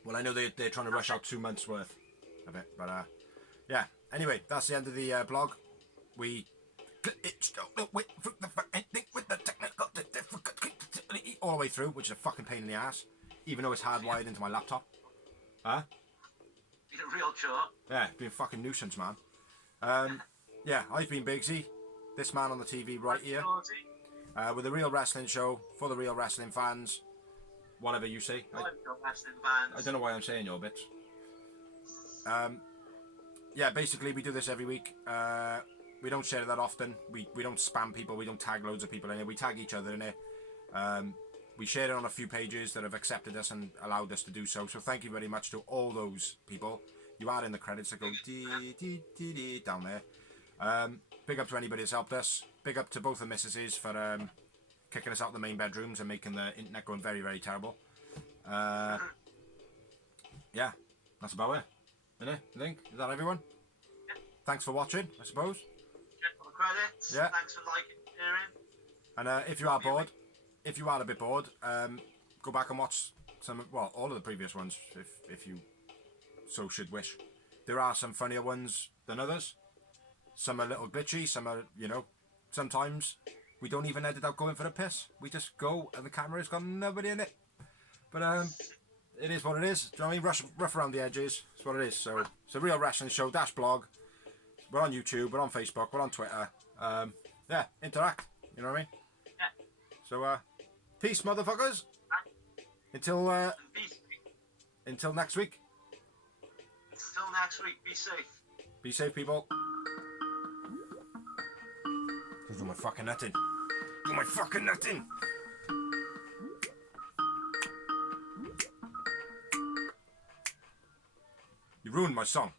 Well, I know they're trying to rush out 2 months worth of it, but yeah. Anyway, that's the end of the blog. We all the way through, which is a fucking pain in the ass, even though it's hardwired into my laptop. Huh? Been a real chore. Yeah, it's been a fucking nuisance, man. Yeah, I've been Biggsy, this man on the TV right here, with a real wrestling show for the real wrestling fans. Whatever you say. I don't know why I'm saying your bits. Yeah, basically we do this every week. We don't share it that often. We don't spam people. We don't tag loads of people in it. We tag each other in it. We shared it on a few pages that have accepted us and allowed us to do so. So thank you very much to all those people. You are in the credits that go down there. Big up to anybody that's helped us. Big up to both the missuses for kicking us out the main bedrooms and making the internet going very, very terrible. Yeah, that's about it. Isn't it? I think. Is that everyone? Yeah. Thanks for watching, I suppose. Check all the credits. Yeah. Thanks for liking and sharing. And if you are bored, if you are a bit bored, go back and watch all of the previous ones, if you so should wish. There are some funnier ones than others. Some are a little glitchy, some are, sometimes we don't even edit out going for a piss. We just go and the camera's got nobody in it. But it is what it is. Do you know what I mean? Rough around the edges. That's what it is. So it's a real wrestling show. Dash blog. We're on YouTube. We're on Facebook. We're on Twitter. Yeah, interact. You know what I mean? Yeah. So peace, motherfuckers. Until next week. Until next week. Be safe. Be safe, people. Do my fucking nutting. Do my fucking nutting. You ruined my song.